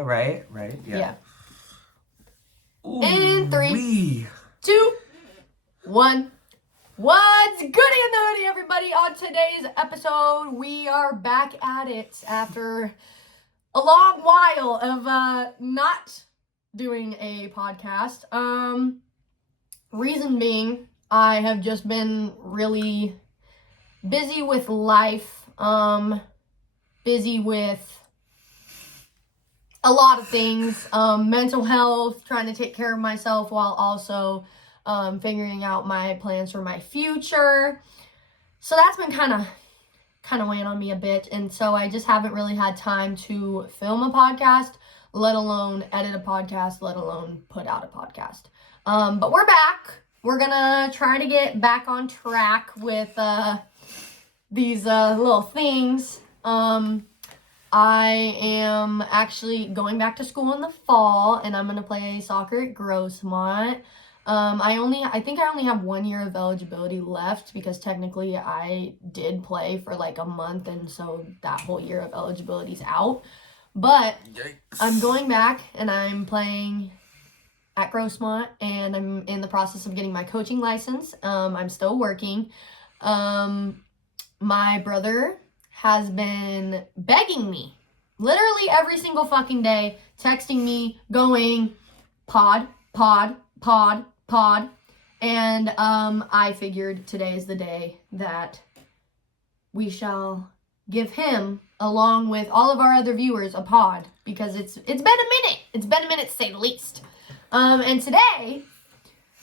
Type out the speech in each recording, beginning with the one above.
idea, right? Right? Yeah. Ooh, In 3, 2, 1. What's Goodie in the Hoodie, everybody? On today's episode, we are back at it after a long while of not doing a podcast. Reason being, I have just been really busy with life, busy with a lot of things, mental health, trying to take care of myself while also figuring out my plans for my future. So that's been kind of weighing on me a bit, and so I just haven't really had time to film a podcast, let alone edit a podcast, let alone put out a podcast. But we're back. We're gonna try to get back on track with these little things. I am actually going back to school in the fall, and I'm gonna play soccer at Grossmont. I think I only have 1 year of eligibility left because technically I did play for like a month, and so that whole year of eligibility is out. But yikes. I'm going back and I'm playing at Grossmont, and I'm in the process of getting my coaching license. I'm still working. My brother has been begging me literally every single fucking day, texting me, going pod. And I figured today is the day that we shall give him, along with all of our other viewers, a pod, because it's been a minute. It's been a minute to say the least. And today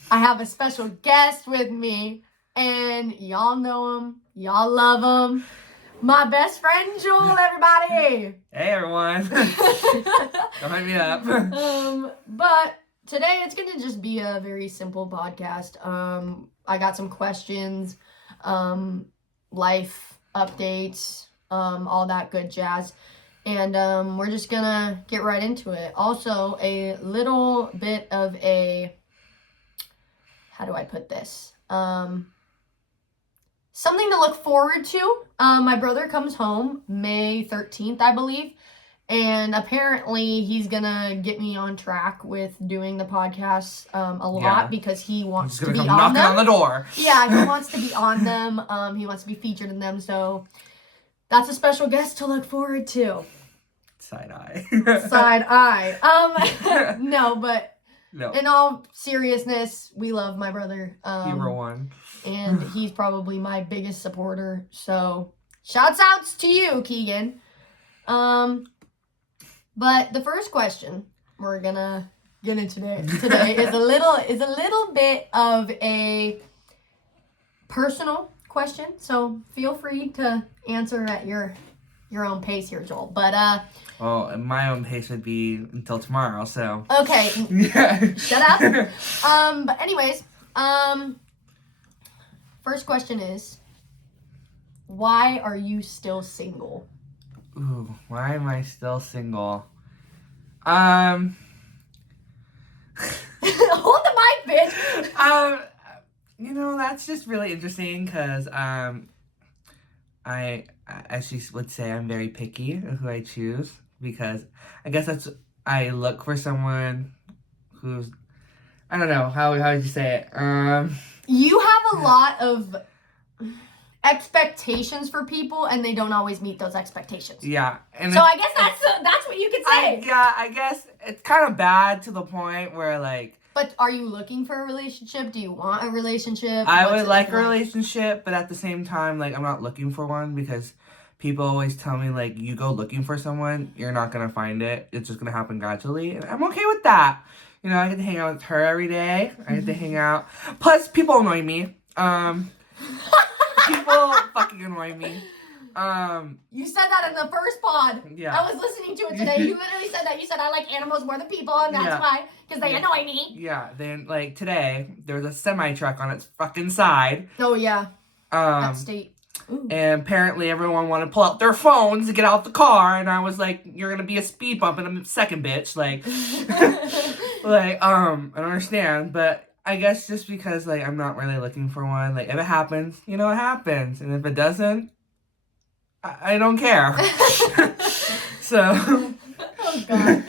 I have a special guest with me, and y'all know him, y'all love him. My best friend, Jewel, everybody. Hey, everyone. Don't hype me up. But today it's going to just be a very simple podcast. I got some questions, life updates, all that good jazz. And we're just going to get right into it. Also, a little bit of a, how do I put this? Something to look forward to. My brother comes home May 13th, I believe. And apparently he's going to get me on track with doing the podcast a lot because he wants to be on them. Knocking on the door. Yeah, he wants to be on them. He wants to be featured in them. So that's a special guest to look forward to. Side eye. Side eye. No. In all seriousness, we love my brother. Hero one. And he's probably my biggest supporter. So, shouts outs to you, Keegan. But the first question we're gonna get into today is a little bit of a personal question. So feel free to answer at your own pace here, Joel. But well, my own pace would be until tomorrow. So okay, yeah. Shut up. But anyways, first question is, why are you still single? Ooh, why am I still single? Hold the mic, bitch. That's just really interesting because I as she would say, I'm very picky of who I choose because I guess I look for someone who's, I don't know, how would you say it? You have a lot of expectations for people, and they don't always meet those expectations. Yeah. So I guess that's what you could say. I guess it's kind of bad to the point where, like... But are you looking for a relationship? Do you want a relationship? I would like a relationship, but at the same time, like, I'm not looking for one because people always tell me, like, you go looking for someone, you're not going to find it. It's just going to happen gradually, and I'm okay with that. You know, I get to hang out with her every day. I get to hang out. Plus, people annoy me. People fucking annoy me. You said that in the first pod. Yeah. I was listening to it today. You literally said that. You said I like animals more than people, and that's why, because they annoy me. Yeah. Then, like, today, there was a semi-truck on its fucking side. Oh, yeah. Upstate. Ooh. And apparently everyone wanted to pull out their phones to get out the car, and I was like, you're gonna be a speed bump in a second, bitch. Like, I don't understand, but I guess just because, like, I'm not really looking for one, like, if it happens, you know, it happens, and if it doesn't, I don't care. So. Oh, God.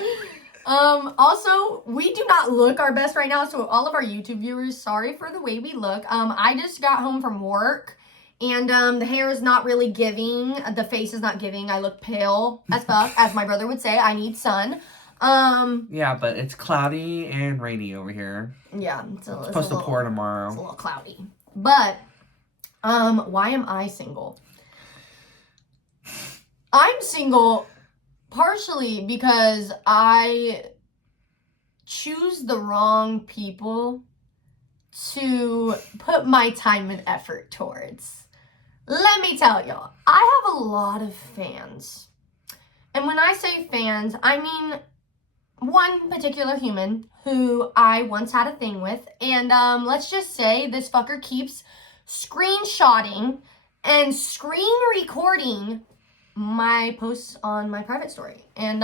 Also, we do not look our best right now, so all of our YouTube viewers, sorry for the way we look. I just got home from work, and the hair is not really giving, the face is not giving. I look pale as fuck, as my brother would say. I need sun. Yeah, but it's cloudy and rainy over here. Yeah, it's supposed to pour tomorrow. It's a little cloudy. But why am I single? I'm single partially because I choose the wrong people to put my time and effort towards. Let me tell y'all, I have a lot of fans. And when I say fans, I mean one particular human who I once had a thing with. And let's just say this fucker keeps screenshotting and screen recording my posts on my private story. And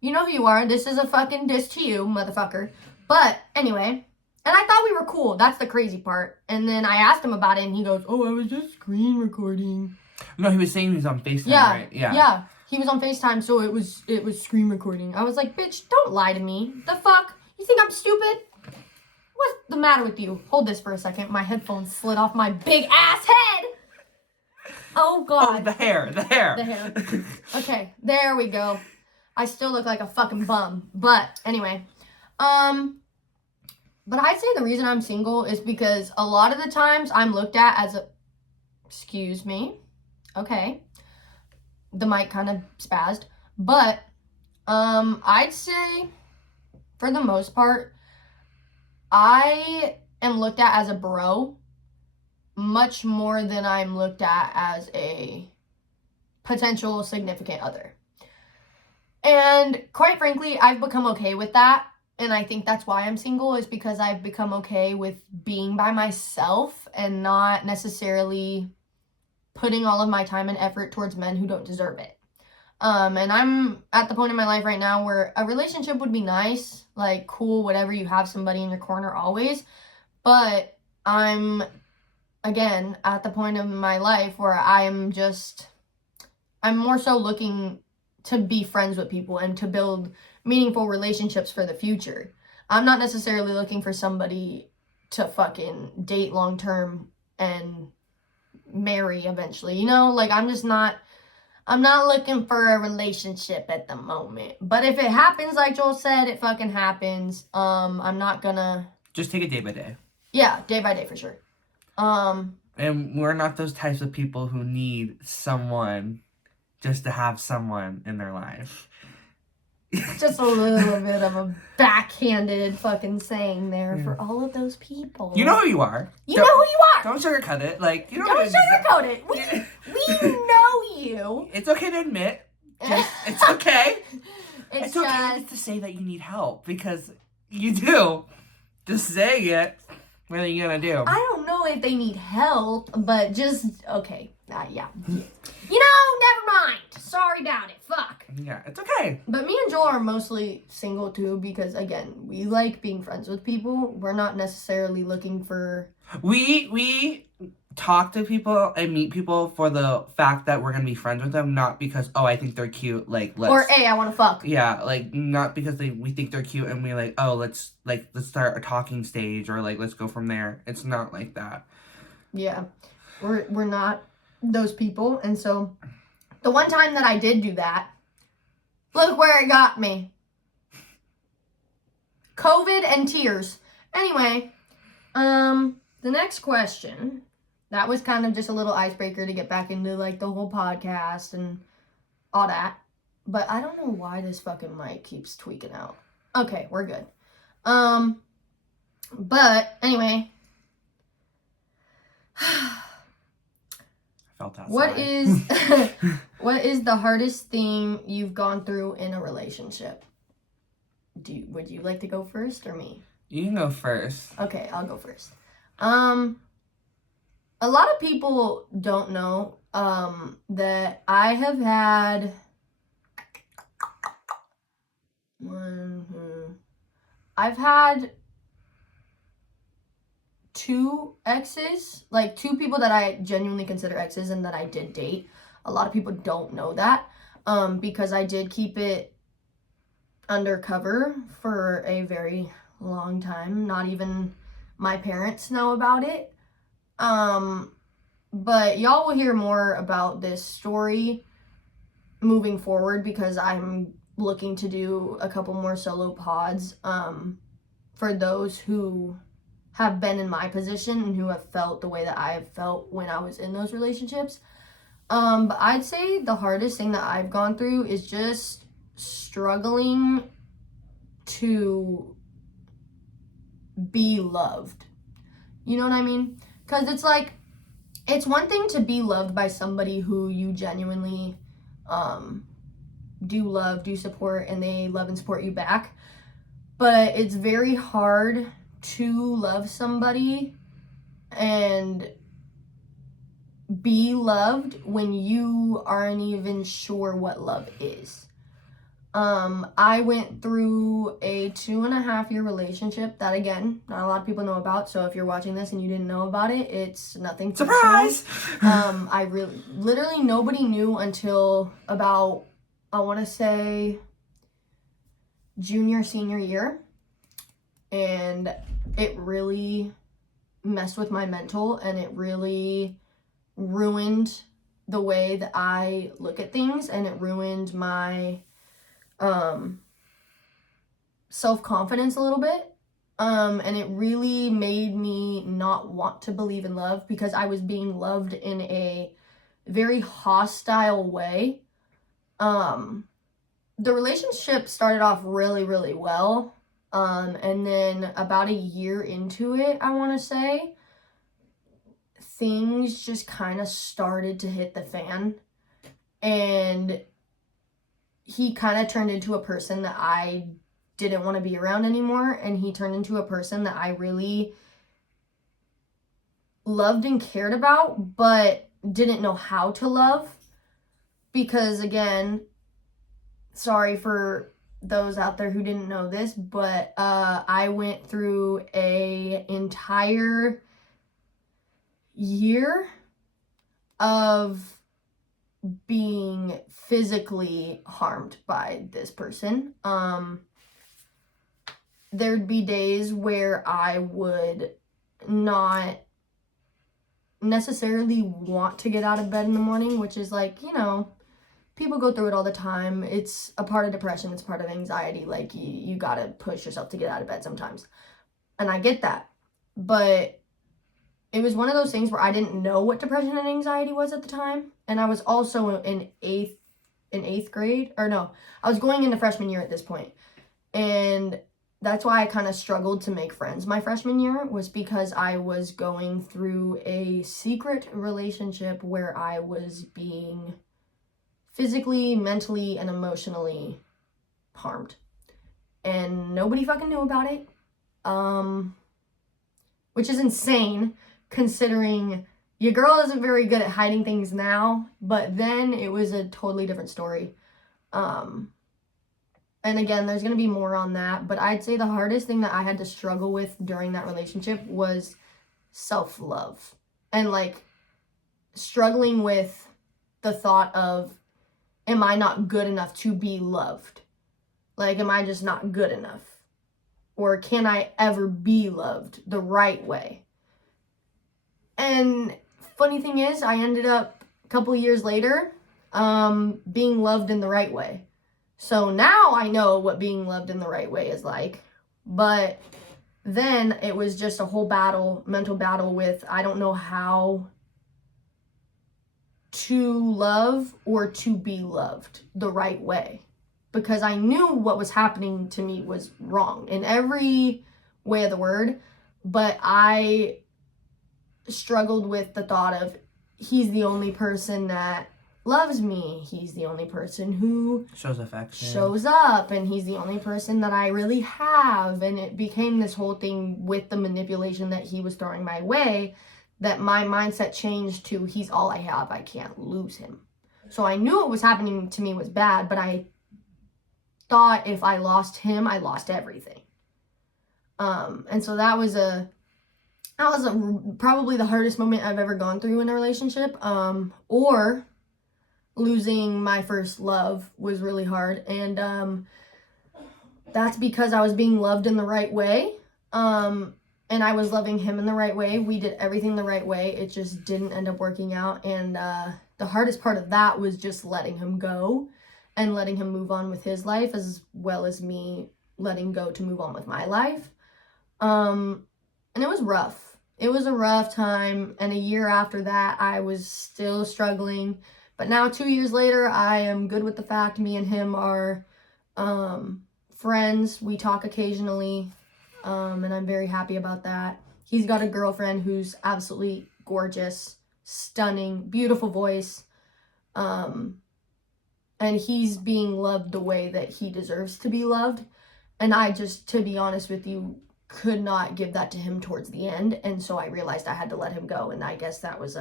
you know who you are. This is a fucking diss to you, motherfucker. But anyway, and I thought we were cool. That's the crazy part. And then I asked him about it, and he goes, "Oh, I was just screen recording." No, he was saying he was on FaceTime, right? Yeah. He was on FaceTime, so it was screen recording. I was like, "Bitch, don't lie to me. The fuck? You think I'm stupid? What's the matter with you?" Hold this for a second. My headphones slid off my big ass head. Oh, God. Oh, the hair. Okay, there we go. I still look like a fucking bum. But anyway, but I'd say the reason I'm single is because a lot of the times I'm looked at as a, excuse me, okay, the mic kind of spazzed, but I'd say for the most part, I am looked at as a bro much more than I'm looked at as a potential significant other. And quite frankly, I've become okay with that. And I think that's why I'm single, is because I've become okay with being by myself and not necessarily putting all of my time and effort towards men who don't deserve it. And I'm at the point in my life right now where a relationship would be nice, like cool, whatever, you have somebody in your corner always. But I'm, again, at the point of my life where I'm more so looking to be friends with people and to build meaningful relationships for the future. I'm not necessarily looking for somebody to fucking date long term and marry eventually, you know? Like, I'm not looking for a relationship at the moment. But if it happens, like Joel said, it fucking happens. I'm not gonna... Just take it day by day. Yeah, day by day for sure. And we're not those types of people who need someone just to have someone in their life. Just a little bit of a backhanded fucking saying there for all of those people. You know who you are. You know who you are. Don't sugarcoat it. Like, you don't sugarcoat it. We know you. It's okay to admit. It's okay. It's okay to say that you need help, because you do. Just saying it. What are you gonna do? I don't know if they need help, but just okay. Yeah. You know, never mind. Sorry about it. Fuck. Yeah, it's okay. But me and Joel are mostly single too, because again, we like being friends with people. We're not necessarily looking for... We talk to people and meet people for the fact that we're gonna be friends with them, not because, oh, I think they're cute, like, let's... Or, hey, I wanna fuck. Yeah, like, not because we think they're cute and we like, oh, let's start a talking stage, or like, let's go from there. It's not like that. Yeah. We're not those people, and so the one time that I did do that, look where it got me. COVID and tears. Anyway, the next question, that was kind of just a little icebreaker to get back into like the whole podcast and all that. But I don't know why this fucking mic keeps tweaking out. Okay, we're good. But anyway, what is the hardest thing you've gone through in a relationship? Would you like to go first or me? You can go first. Okay, I'll go first. A lot of people don't know that I have had I've had 2 exes, like 2 people that I genuinely consider exes and that I did date. A lot of people don't know that because I did keep it undercover for a very long time. Not even my parents know about it. But y'all will hear more about this story moving forward because I'm looking to do a couple more solo pods for those who have been in my position and who have felt the way that I have felt when I was in those relationships. But I'd say the hardest thing that I've gone through is just struggling to be loved. You know what I mean? Because it's like, it's one thing to be loved by somebody who you genuinely do love, do support, and they love and support you back. But it's very hard to love somebody and be loved when you aren't even sure what love is. I went through a 2.5-year relationship that, again, not a lot of people know about. So if you're watching this and you didn't know about it, it's nothing Surprise! I literally nobody knew until about, I want to say, junior, senior year. And it really messed with my mental, and it really ruined the way that I look at things, and it ruined my self-confidence a little bit. And it really made me not want to believe in love because I was being loved in a very hostile way. The relationship started off really, really well. And then about a year into it, I want to say, things just kind of started to hit the fan. And he kind of turned into a person that I didn't want to be around anymore. And he turned into a person that I really loved and cared about, but didn't know how to love. Because, again, sorry for those out there who didn't know this, but I went through a entire year of being physically harmed by this person. There'd be days where I would not necessarily want to get out of bed in the morning, which is like, you know, people go through it all the time. It's a part of depression. It's part of anxiety. Like, you gotta push yourself to get out of bed sometimes. And I get that. But it was one of those things where I didn't know what depression and anxiety was at the time. And I was also in eighth grade. Or no, I was going into freshman year at this point. And that's why I kind of struggled to make friends my freshman year, was because I was going through a secret relationship where I was being physically, mentally, and emotionally harmed. And nobody fucking knew about it. Which is insane, considering your girl isn't very good at hiding things now, but then it was a totally different story. And again, there's going to be more on that, but I'd say the hardest thing that I had to struggle with during that relationship was self-love. And, like, struggling with the thought of, am I not good enough to be loved? Like, am I just not good enough? Or can I ever be loved the right way? And funny thing is, I ended up a couple years later being loved in the right way. So now I know what being loved in the right way is like. But then it was just a whole mental battle with, I don't know how to love or to be loved the right way. Because I knew what was happening to me was wrong in every way of the word. But I struggled with the thought of, he's the only person that loves me. He's the only person who shows affection, shows up, and he's the only person that I really have. And it became this whole thing with the manipulation that he was throwing my way, that my mindset changed to, he's all I have, I can't lose him. So I knew what was happening to me was bad, but I thought if I lost him, I lost everything. And so that was probably the hardest moment I've ever gone through in a relationship. Or losing my first love was really hard. And that's because I was being loved in the right way. And I was loving him in the right way. We did everything the right way. It just didn't end up working out. And the hardest part of that was just letting him go and letting him move on with his life, as well as me letting go to move on with my life. And it was rough. It was a rough time. And a year after that, I was still struggling. But now 2 years later, I am good with the fact me and him are friends. We talk occasionally. And I'm very happy about that. He's got a girlfriend who's absolutely gorgeous, stunning, beautiful voice. And he's being loved the way that he deserves to be loved. And I just, to be honest with you, could not give that to him towards the end. And so I realized I had to let him go. And I guess that was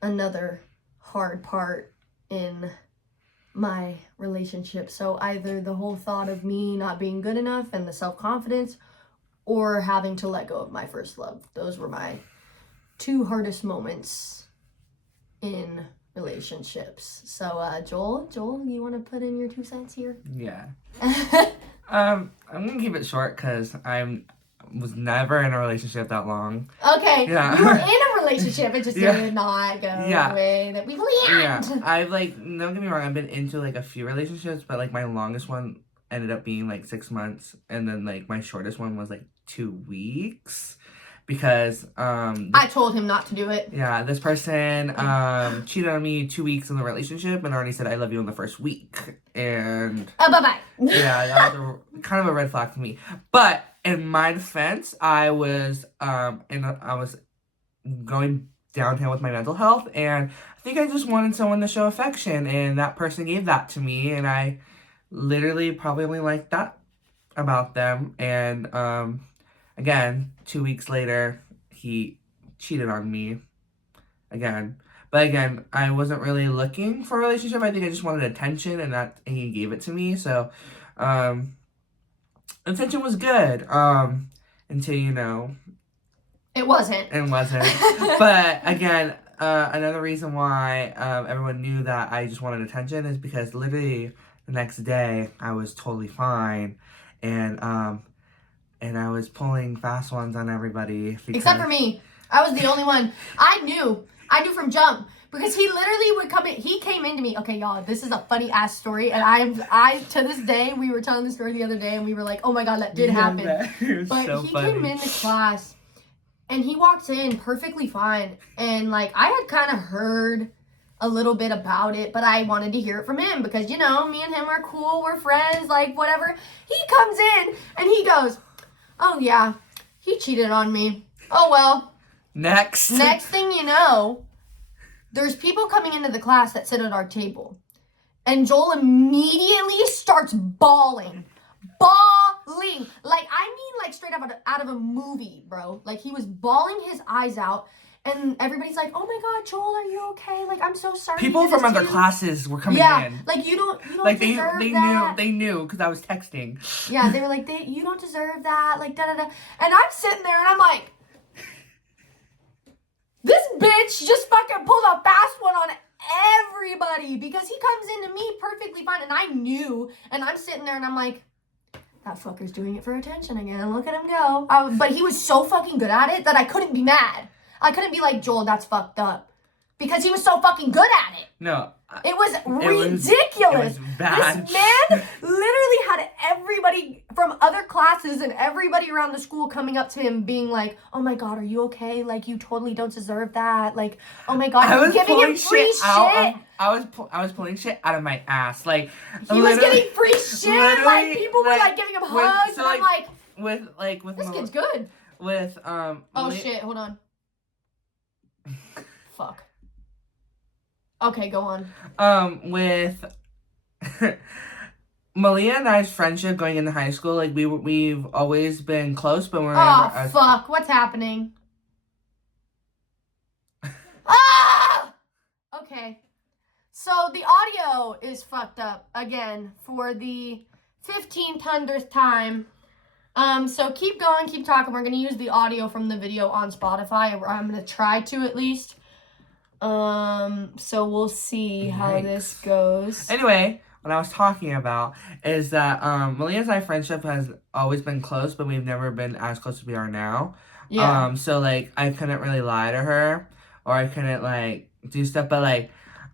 another hard part in my relationship. So either the whole thought of me not being good enough and the self-confidence, or having to let go of my first love. Those were my 2 hardest moments in relationships. So Joel, you want to put in your 2 cents here? Yeah. I'm gonna keep it short because was never in a relationship that long. Okay. Yeah. You were in a relationship, it just Yeah. did not go Yeah. the way that we planned. Yeah, I've don't get me wrong, I've been into a few relationships, but my longest one ended up being 6 months, and then my shortest one was 2 weeks, because I told him not to do it. yeah, this person cheated on me 2 weeks in the relationship and already said I love you in the first week, and Bye-bye. yeah, that was kind of a red flag for me. But in my defense, I was going downhill with my mental health, and I think I just wanted someone to show affection, and that person gave that to me, and I literally probably only liked that about them. And again, 2 weeks later, he cheated on me again. But again, I wasn't really looking for a relationship. I think I just wanted attention, and he gave it to me. So attention was good until It wasn't. it wasn't. But again, another reason why everyone knew that I just wanted attention is because literally the next day I was totally fine, and I was pulling fast ones on everybody. Except for me. I was the only one. I knew from jump, because he literally would come in. He came into me. Okay, y'all, this is a funny ass story, and I to this day, we were telling the story the other day, and we were like, oh my god, that did happen. But so he came into class, and he walked in perfectly fine, and I had kind of heard a little bit about it, but I wanted to hear it from him because me and him are cool, we're friends, whatever. He comes in and he goes, oh yeah, he cheated on me. Oh well. Next thing you know, there's people coming into the class that sit at our table. And Joel immediately starts bawling. Bawling. Straight up out of a movie, bro. He was bawling his eyes out. And everybody's like, oh my god, Joel, are you okay? I'm so sorry. People from other classes were coming in. You don't deserve that. They knew because I was texting. Yeah, they were like, you don't deserve that. Da-da-da. And I'm sitting there and I'm like, this bitch just fucking pulled a fast one on everybody, because he comes into me perfectly fine, and I knew, and I'm sitting there and I'm like, that fucker's doing it for attention again. Look at him go. But he was so fucking good at it that I couldn't be mad. I couldn't be like, Joel, that's fucked up, because he was so fucking good at it. No. It was ridiculous. It was bad. This man literally had everybody from other classes and everybody around the school coming up to him being like, oh my god, are you okay? You totally don't deserve that. Oh my god, you're giving him free shit. I was pulling shit out of my ass. He was getting free shit. People were giving him hugs. And I'm like, with this kid's good. With oh shit, hold on. Fuck. Okay, go on. With Maleia and I's friendship going into high school, we've always been close, but we're never. Fuck! What's happening? Ah! Okay. So the audio is fucked up again for the 1500th time. So keep going, keep talking. We're gonna use the audio from the video on Spotify. I'm gonna try to at least. So we'll see how this goes. Anyway, what I was talking about is that Maleia and I friendship has always been close, but we've never been as close as we are now. Yeah. So like I couldn't really lie to her, or I couldn't like do stuff, but like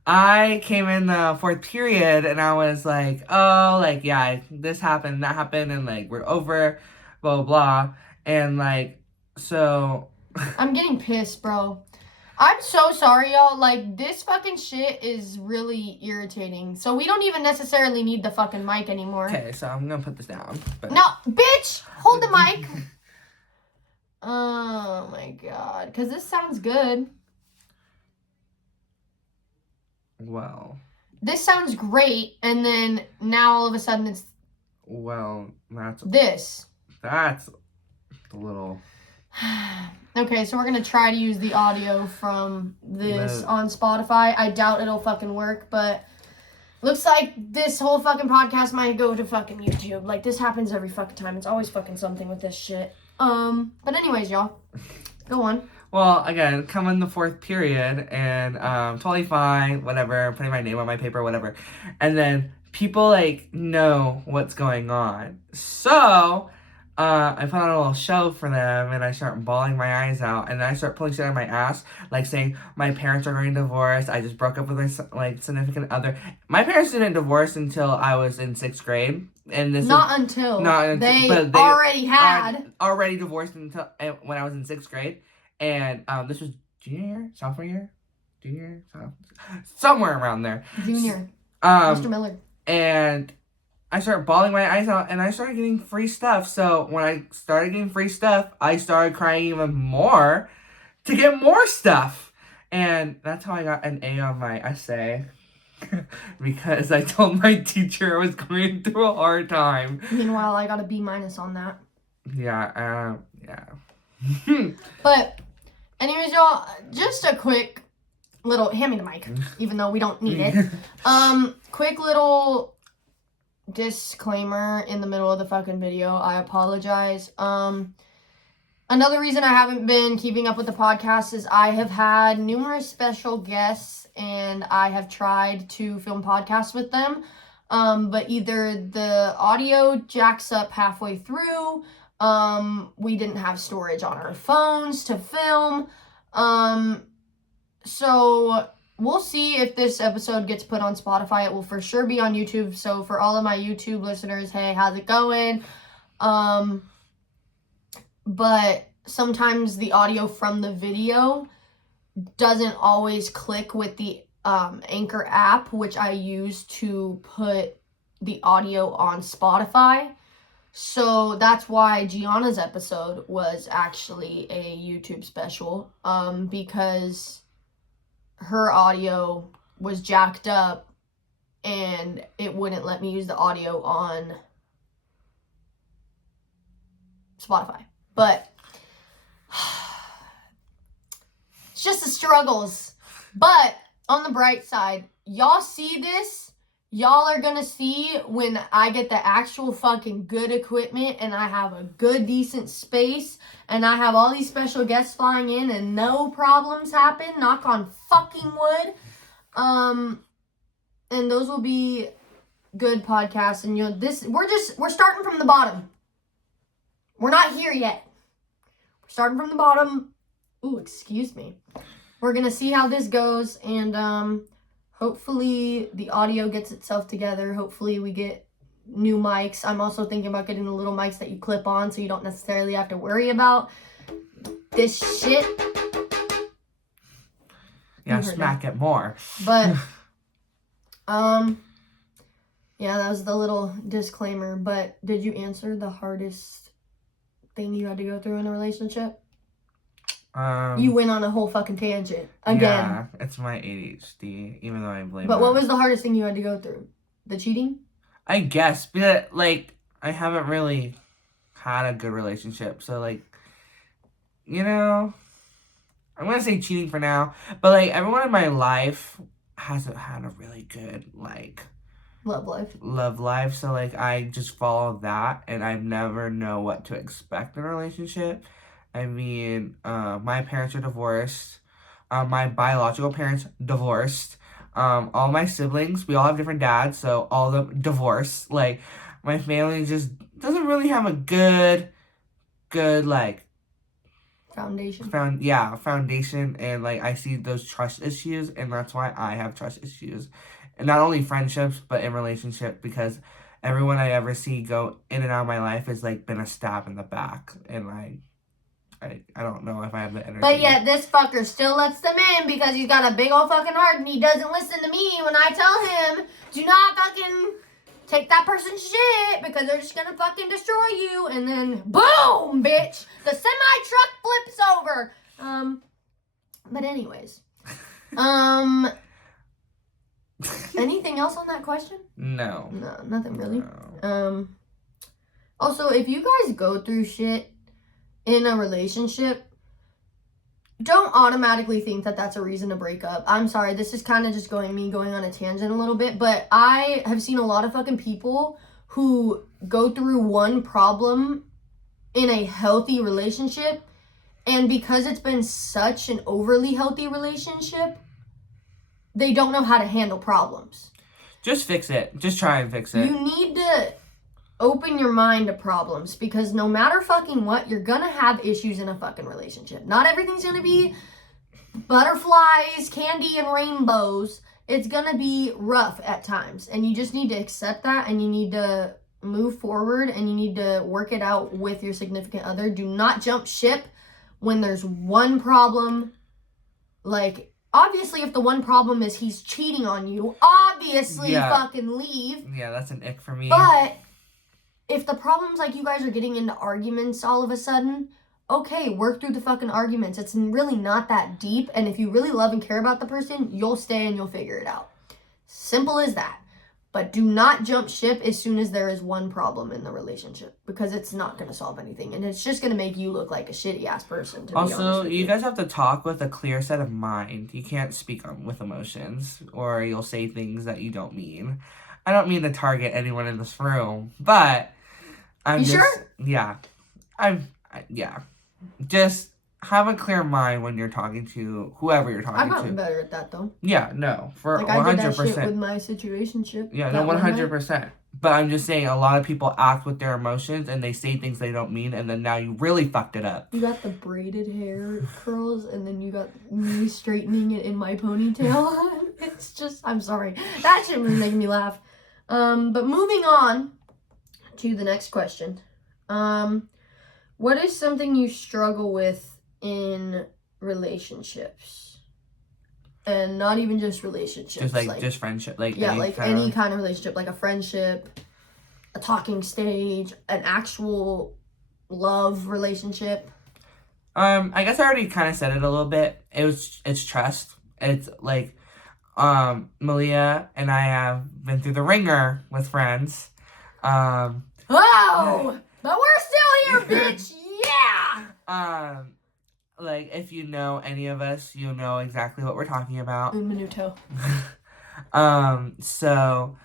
I came in the fourth period and I was like, oh, like yeah, this happened, that happened, and like we're over, blah blah blah, and like so. I'm getting pissed, bro. I'm so sorry, y'all. Like, this fucking shit is really irritating. So we don't even necessarily need the fucking mic anymore. Okay, so I'm gonna put this down. But... No, bitch! Hold the mic! Oh my god. Because this sounds good. Well. This sounds great, and then now all of a sudden it's... Well, that's... This. That's a little... Okay, so we're gonna try to use the audio from this on Spotify. I doubt it'll fucking work, but looks like this whole fucking podcast might go to fucking YouTube. Like, this happens every fucking time. It's always fucking something with this shit. But anyways, y'all, go on. Well, again, come in the fourth period, and totally fine, whatever, putting my name on my paper, whatever. And then people, like, know what's going on. So... I put on a little show for them, and I start bawling my eyes out, and then I start pulling shit out of my ass, like saying my parents are getting divorced. I just broke up with my significant other. My parents didn't divorce until I was in 6th grade, and this not until they already had already divorced until when I was in 6th grade, and this was junior year, sophomore year, junior year, somewhere around there. Junior, Mr. Miller, and. I started bawling my eyes out, and I started getting free stuff. So when I started getting free stuff, I started crying even more to get more stuff. And that's how I got an A on my essay. Because I told my teacher I was going through a hard time. Meanwhile, I got a B- on that. Yeah, But, anyways, y'all, just a quick little... Hand me the mic, even though we don't need it. Quick little... disclaimer in the middle of the fucking video. I apologize. Another reason I haven't been keeping up with the podcast is I have had numerous special guests, and I have tried to film podcasts with them, but either the audio jacks up halfway through, we didn't have storage on our phones to film, so we'll see if this episode gets put on Spotify. It will for sure be on YouTube. So for all of my YouTube listeners, hey, how's it going? But sometimes the audio from the video doesn't always click with the Anchor app, which I use to put the audio on Spotify. So that's why Gianna's episode was actually a YouTube special, because her audio was jacked up and it wouldn't let me use the audio on Spotify. But it's just the struggles. But on the bright side, y'all see this, y'all are gonna see when I get the actual fucking good equipment and I have a good decent space and I have all these special guests flying in and no problems happen, knock on fucking wood. And those will be good podcasts, and we're starting from the bottom. We're not here yet. We're starting from the bottom. Ooh, excuse me. We're gonna see how this goes, and hopefully the audio gets itself together. Hopefully we get new mics. I'm also thinking about getting the little mics that you clip on so you don't necessarily have to worry about this shit. Yeah, smack it more. But, yeah, that was the little disclaimer. But did you answer the hardest thing you had to go through in a relationship? You went on a whole fucking tangent. Again. Yeah, it's my ADHD, even though I blame it. But what was the hardest thing you had to go through? The cheating? I guess, but, like, I haven't really had a good relationship, so, like, you know, I'm gonna say cheating for now, but, like, everyone in my life hasn't had a really good, like... Love life, so, like, I just follow that, and I never know what to expect in a relationship. I mean, my parents are divorced, my biological parents divorced, All my siblings, we all have different dads, so all of them divorced. Like, my family just doesn't really have a good, like, foundation, and, like, I see those trust issues, and that's why I have trust issues. And not only friendships, but in relationship, because everyone I ever see go in and out of my life has, like, been a stab in the back, and, like, I don't know if I have the energy. But yet this fucker still lets them in because he's got a big old fucking heart and he doesn't listen to me when I tell him, do not fucking take that person's shit because they're just gonna fucking destroy you. And then boom, bitch, the semi-truck flips over. But anyways. Anything else on that question? No. No, nothing really. No. Also, if you guys go through shit in a relationship, don't automatically think that that's a reason to break up. I'm sorry, this is kind of just going on a tangent a little bit, but I have seen a lot of fucking people who go through one problem in a healthy relationship, and because it's been such an overly healthy relationship, they don't know how to handle problems. Just fix it. Just try and fix it. You need to open your mind to problems, because no matter fucking what, you're gonna have issues in a fucking relationship. Not everything's gonna be butterflies, candy, and rainbows. It's gonna be rough at times, and you just need to accept that, and you need to move forward, and you need to work it out with your significant other. Do not jump ship when there's one problem. Like, obviously, if the one problem is he's cheating on you, obviously fucking leave. Yeah, that's an ick for me. But if the problem's like you guys are getting into arguments all of a sudden, okay, work through the fucking arguments. It's really not that deep. And if you really love and care about the person, you'll stay and you'll figure it out. Simple as that. But do not jump ship as soon as there is one problem in the relationship, because it's not going to solve anything. And it's just going to make you look like a shitty ass person, to be honest Also, with you guys have to talk with a clear set of mind. You can't speak with emotions, or you'll say things that you don't mean. I don't mean to target anyone in this room, but I'm sure? Yeah. Yeah. Just have a clear mind when you're talking to whoever you're talking to. I've gotten better at that, though. Yeah, no. For like, 100%. I did that shit with my situationship. Yeah, no, 100%. But I'm just saying, a lot of people act with their emotions, and they say things they don't mean, and then now you really fucked it up. You got the braided hair curls, and then you got me straightening it in my ponytail. It's just, I'm sorry. That shit was making me laugh. But moving on to the next question. What is something you struggle with in relationships? And not even just relationships. Just friendship. Like, yeah, like any kind of relationship. Like a friendship, a talking stage, an actual love relationship. I guess I already kind of said it a little bit. It's trust. It's like, Maleia and I have been through the ringer with friends. Oh! But we're still here, bitch! Yeah! Like, if you know any of us, you'll know exactly what we're talking about. Un minuto. So,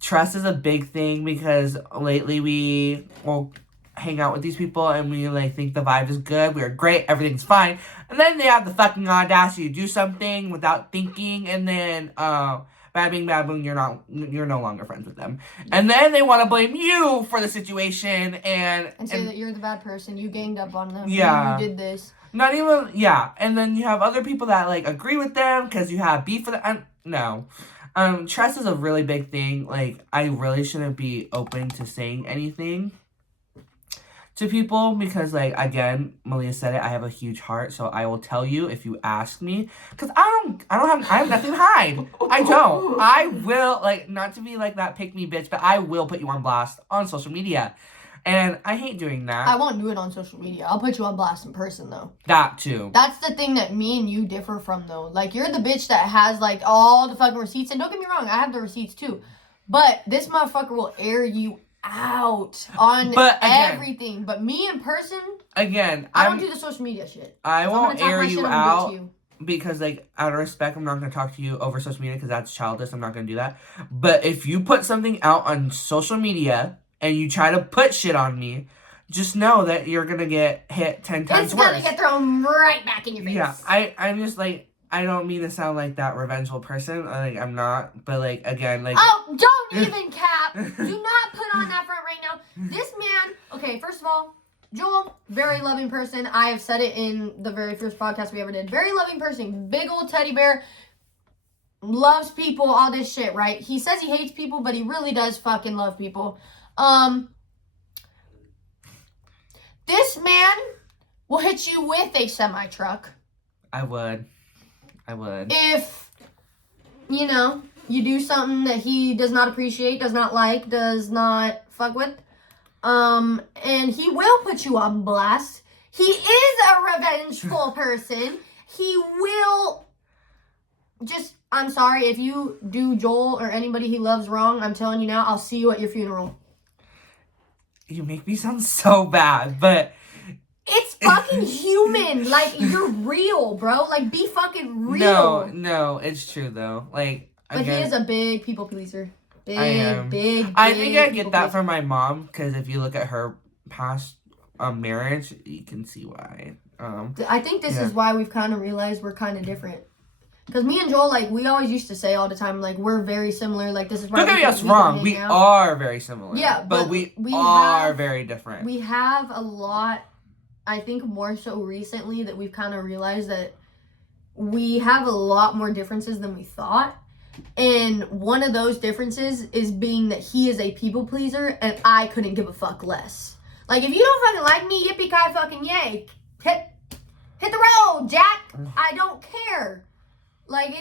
trust is a big thing, because lately we will hang out with these people and we, like, think the vibe is good, we're great, everything's fine, and then they have the fucking audacity to do something without thinking, and then, bad bing, bad boom, you're no longer friends with them. And then they want to blame you for the situation, and say that you're the bad person, you ganged up on them, yeah, you did this. Not even, yeah, and then you have other people that, like, agree with them because you have beef with them. No. Trust is a really big thing. Like, I really shouldn't be open to saying anything to people, because, like, again, Maleia said it, I have a huge heart, so I will tell you if you ask me, because I have nothing to hide. I don't. I will, like, not to be like that pick me bitch, but I will put you on blast on social media, and I hate doing that. I won't do it on social media. I'll put you on blast in person, though. That, too. That's the thing that me and you differ from, though. Like, you're the bitch that has, like, all the fucking receipts, and don't get me wrong, I have the receipts, too, but this motherfucker will air you out on everything. But me in person, again, I don't do the social media shit. I won't air you out because, like, out of respect, I'm not going to talk to you over social media because that's childish. I'm not going to do that. But if you put something out on social media and you try to put shit on me, just know that you're going to get hit 10 times worse. It's going to get thrown right back in your face. Yeah, I'm just like, I don't mean to sound like that revengeful person. Like, I'm not. But, like, again, like... Oh, don't even cap. Do not put on that front right now. This man, okay, first of all, Joel, very loving person. I have said it in the very first podcast we ever did. Very loving person. Big old teddy bear. Loves people, all this shit, right? He says he hates people, but he really does fucking love people. This man will hit you with a semi-truck. I would. If, you know, you do something that he does not appreciate, does not like, does not fuck with. And he will put you on blast. He is a revengeful person. He will just, I'm sorry, if you do Joel or anybody he loves wrong, I'm telling you now, I'll see you at your funeral. You make me sound so bad, but... It's fucking human. Like, you're real, bro. Like, be fucking real. No, it's true, though. Like, but again, he is a big people pleaser. Big, I am. big, I think I people get that pleaser. from my mom, because if you look at her past marriage, you can see why. I think this is why we've kind of realized we're kind of different. Because me and Joel, like, we always used to say all the time, like, we're very similar. Like, this is why. Don't get us wrong. We are very similar. Yeah, but we are very different. We have a lot, I think more so recently, that we've kind of realized that we have a lot more differences than we thought. And one of those differences is being that he is a people pleaser and I couldn't give a fuck less. Like, if you don't fucking like me, yippee-ki fucking yay. Hit the road, Jack. I don't care. Like,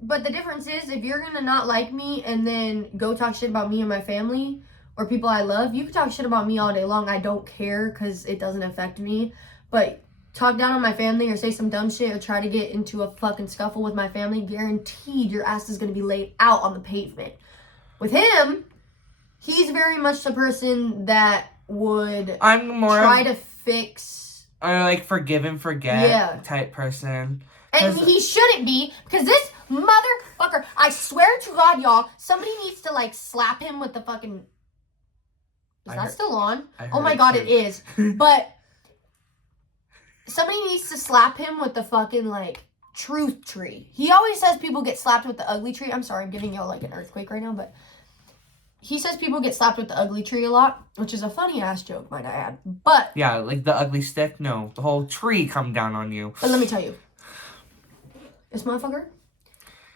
but the difference is, if you're gonna not like me and then go talk shit about me and my family or people I love, you can talk shit about me all day long. I don't care because it doesn't affect me. But talk down on my family or say some dumb shit or try to get into a fucking scuffle with my family, guaranteed your ass is gonna be laid out on the pavement. With him, he's very much the person that would try to fix... Or, like, forgive and forget type person. And he shouldn't be, because this motherfucker, I swear to God, y'all, somebody needs to, like, slap him with the fucking... Is that still on? Oh my God, it is. But somebody needs to slap him with the fucking, like, truth tree. He always says people get slapped with the ugly tree. I'm sorry, I'm giving y'all, like, an earthquake right now, but he says people get slapped with the ugly tree a lot, which is a funny-ass joke, might I add. But... Yeah, like the ugly stick? No, the whole tree come down on you. But let me tell you. This motherfucker,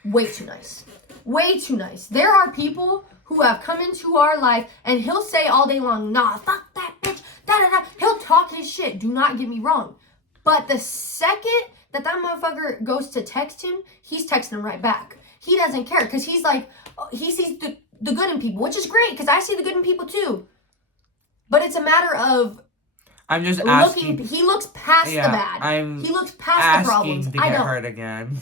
way too nice. Way too nice. There are people who have come into our life and he'll say all day long, nah, fuck that bitch, da-da-da. He'll talk his shit, do not get me wrong. But the second that motherfucker goes to text him, he's texting him right back. He doesn't care because he's like, he sees the good in people, which is great because I see the good in people too. But it's a matter of... I'm just asking. He looks past the bad. He looks past the problems. To get hurt again.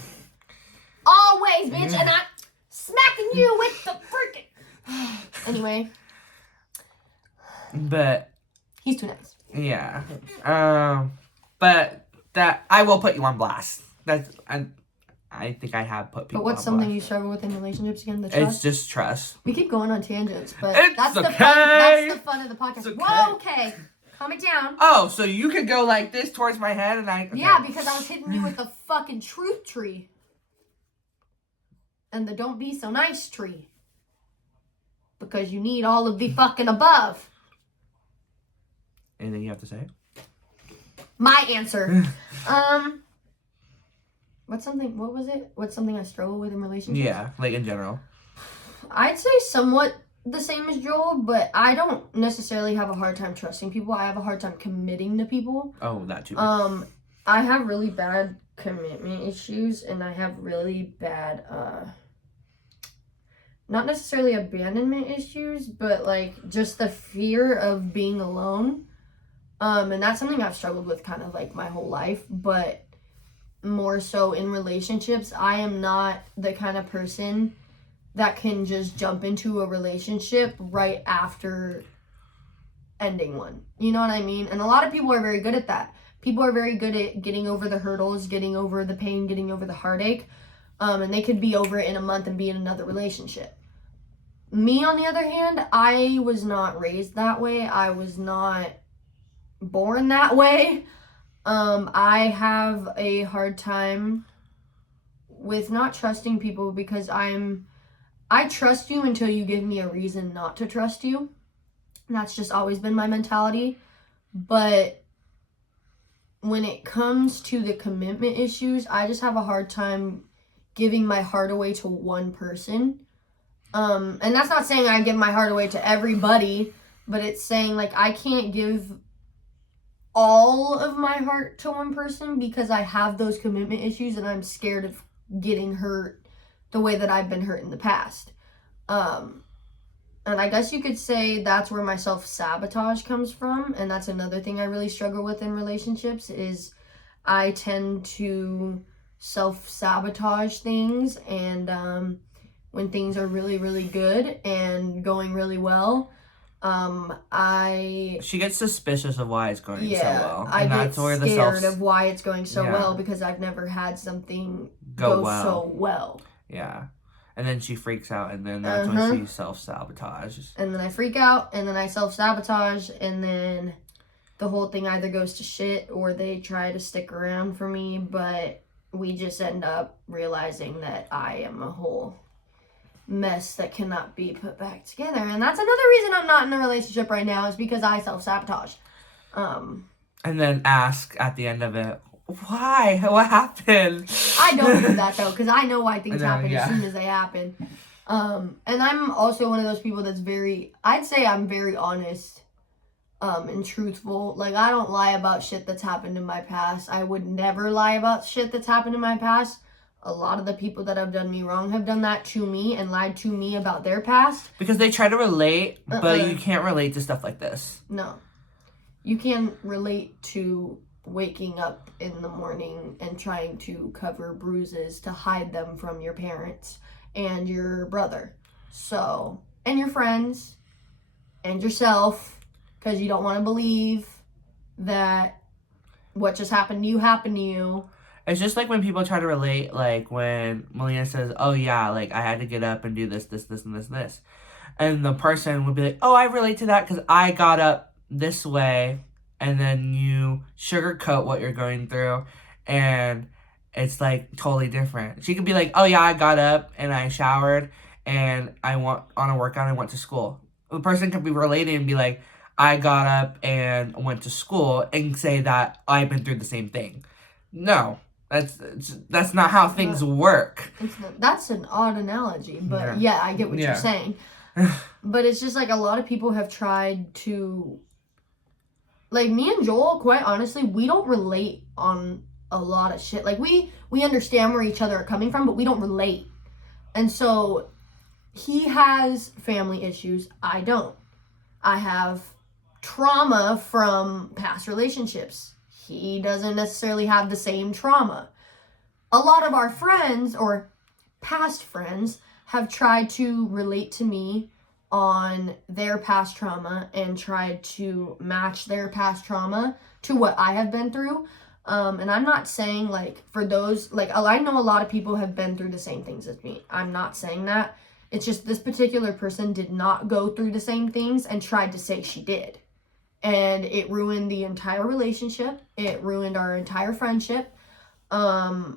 Always, bitch, and I'm smacking you with the freaking. Anyway. But. He's too nice. Yeah. But that I will put you on blast. I think I have put people. But what's on something blast. you struggle with in relationships again? The trust. It's just trust. We keep going on tangents, but that's the okay. fun. That's the fun of the podcast. It's okay. Whoa, okay. Calm it down. Oh, so you could go like this towards my head and I... Okay. Yeah, because I was hitting you with the fucking truth tree. And the don't be so nice tree. Because you need all of the fucking above. Anything you have to say? My answer. What's something I struggle with in relationships? Yeah, like in general. I'd say somewhat the same as Joel, but I don't necessarily have a hard time trusting people. I have a hard time committing to people. Oh, that too. I have really bad commitment issues, and I have really bad, not necessarily abandonment issues, but like just the fear of being alone. And that's something I've struggled with kind of like my whole life, but more so in relationships. I am not the kind of person that can just jump into a relationship right after ending one. You know what I mean? And a lot of people are very good at that. People are very good at getting over the hurdles, getting over the pain, getting over the heartache. And they could be over it in a month and be in another relationship. Me, on the other hand, I was not raised that way. I was not born that way. I have a hard time with not trusting people, because I trust you until you give me a reason not to trust you. And that's just always been my mentality. But when it comes to the commitment issues, I just have a hard time giving my heart away to one person. And that's not saying I give my heart away to everybody, but it's saying, like, I can't give all of my heart to one person because I have those commitment issues and I'm scared of getting hurt the way that I've been hurt in the past. And I guess you could say that's where my self-sabotage comes from. And that's another thing I really struggle with in relationships, is I tend to self-sabotage things. And when things are really, really good and going really well, she gets suspicious of why it's going so well. I get scared of why it's going so well because I've never had something go so well. Yeah. And then she freaks out, and then that's when she self-sabotages. And then I freak out, and then I self-sabotage, and then the whole thing either goes to shit or they try to stick around for me, but we just end up realizing that I am a whole mess that cannot be put back together. And that's another reason I'm not in a relationship right now, is because I self-sabotage. And then ask at the end of it, why? What happened? I don't do that, though, because I know why things happen as soon as they happen. And I'm also one of those people that's I'd say I'm very honest and truthful. Like, I don't lie about shit that's happened in my past. I would never lie about shit that's happened in my past. A lot of the people that have done me wrong have done that to me and lied to me about their past. Because they try to relate, but you can't relate to stuff like this. No. You can relate to waking up in the morning and trying to cover bruises to hide them from your parents and your brother. So, and your friends and yourself, because you don't want to believe that what just happened to you. It's just like when people try to relate, like when Maleia says, oh yeah, like I had to get up and do this, and this. And the person would be like, oh, I relate to that because I got up this way. And then you sugarcoat what you're going through, and it's like totally different. She could be like, oh yeah, I got up and I showered and I went on a workout and went to school. The person could be related and be like, I got up and went to school, and say that I've been through the same thing. No, that's not how things work. That's an odd analogy, but yeah I get what you're saying. But it's just like a lot of people have tried to... Like, me and Joel, quite honestly, we don't relate on a lot of shit. Like, we understand where each other are coming from, but we don't relate. And so, he has family issues. I don't. I have trauma from past relationships. He doesn't necessarily have the same trauma. A lot of our friends, or past friends, have tried to relate to me on their past trauma and tried to match their past trauma to what I have been through. And I'm not saying, like, for those, like, I know a lot of people have been through the same things as me. I'm not saying that. It's just this particular person did not go through the same things and tried to say she did. And it ruined the entire relationship. It ruined our entire friendship. But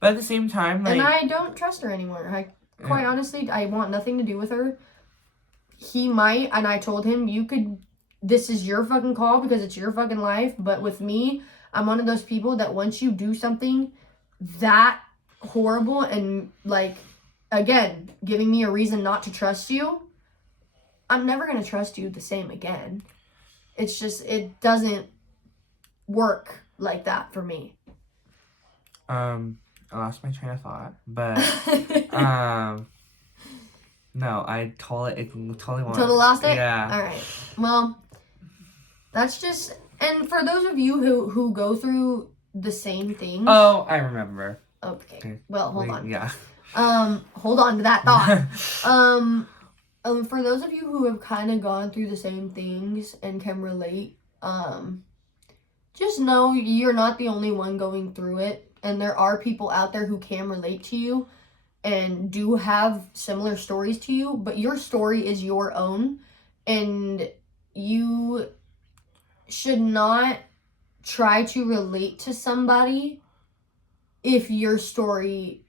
at the same time, like... And I don't trust her anymore. Quite honestly, I want nothing to do with her. He might, and I told him, this is your fucking call because it's your fucking life. But with me, I'm one of those people that once you do something that horrible and, like, again, giving me a reason not to trust you, I'm never going to trust you the same again. It's just, it doesn't work like that for me. I lost my train of thought, but no, I totally want. Totally lost it? Yeah. All right. Well, that's just, and for those of you who go through the same things. Oh, I remember. Okay. Well, hold on. Yeah. Hold on to that thought. For those of you who have kind of gone through the same things and can relate, just know you're not the only one going through it. And there are people out there who can relate to you and do have similar stories to you, but your story is your own, and you should not try to relate to somebody if your story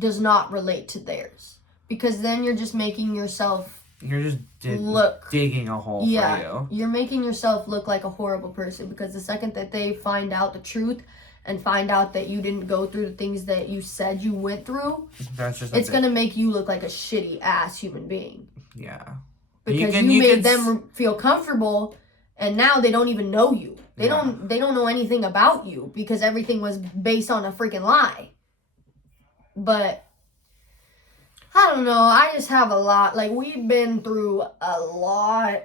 does not relate to theirs. Because then you're just making yourself You're just digging a hole for you. You're making yourself look like a horrible person, because the second that they find out the truth and find out that you didn't go through the things that you said you went through, it's going to make you look like a shitty ass human being. Yeah. Because you made them feel comfortable, and now they don't even know you. They don't know anything about you because everything was based on a freaking lie. But I don't know. I just have a lot. Like, we've been through a lot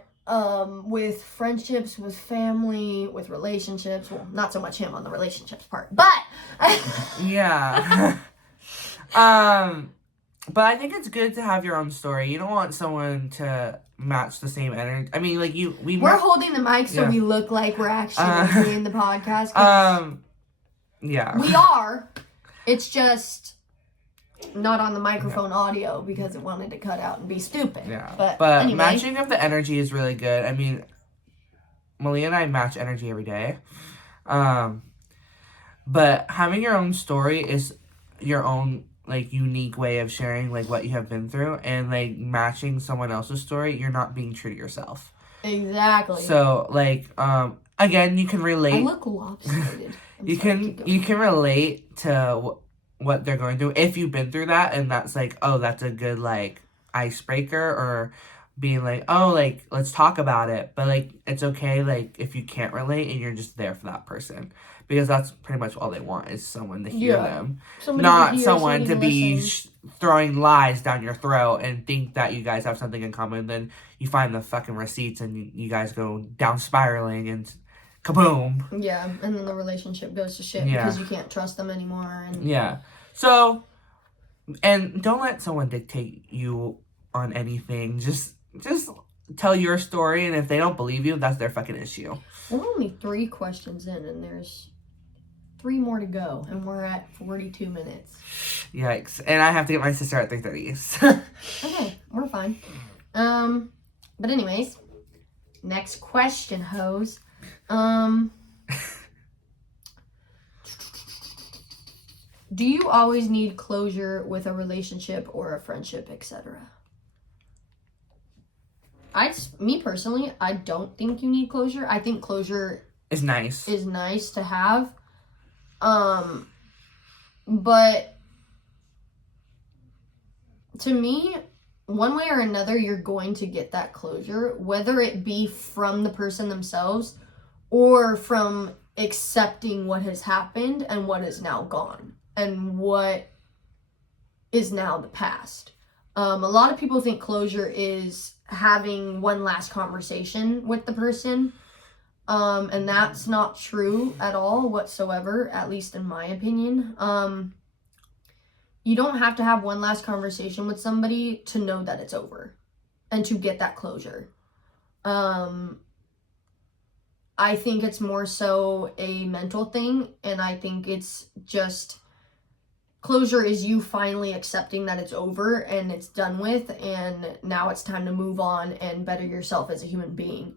with friendships, with family, with relationships. Well, not so much him on the relationships part, but yeah. But I think it's good to have your own story. You don't want someone to match the same energy. I mean, like, we're holding the mic so we look like we're actually doing the podcast. Yeah. We are. It's just not on the microphone audio because it wanted to cut out and be stupid. Yeah. But anyway. Matching of the energy is really good. I mean, Maleia and I match energy every day. But having your own story is your own, like, unique way of sharing, like, what you have been through, and, like, matching someone else's story, you're not being true to yourself. Exactly. So, like, again, you can relate. I look lopsided. You can relate to what they're going through if you've been through that, and that's like, oh, that's a good, like, icebreaker, or being like, oh, like, let's talk about it. But, like, it's okay, like, if you can't relate and you're just there for that person, because that's pretty much all they want, is someone to hear them, not someone to be throwing lies down your throat and think that you guys have something in common. Then you find the fucking receipts and you guys go down spiraling and kaboom. Yeah, and then the relationship goes to shit because you can't trust them anymore. And yeah. So, and don't let someone dictate you on anything. Just tell your story, and if they don't believe you, that's their fucking issue. We're only 3 questions in, and there's 3 more to go, and we're at 42 minutes. Yikes. And I have to get my sister at 3:30. Okay, we're fine. But anyways, next question, hoes. Do you always need closure with a relationship or a friendship, etc.? Me personally, I don't think you need closure. I think closure is nice to have. But to me, one way or another, you're going to get that closure, whether it be from the person themselves or from accepting what has happened and what is now gone and what is now the past. A lot of people think closure is having one last conversation with the person. And that's not true at all whatsoever, at least in my opinion. You don't have to have one last conversation with somebody to know that it's over and to get that closure. I think it's more so a mental thing, and I think it's just closure is you finally accepting that it's over and it's done with, and now it's time to move on and better yourself as a human being.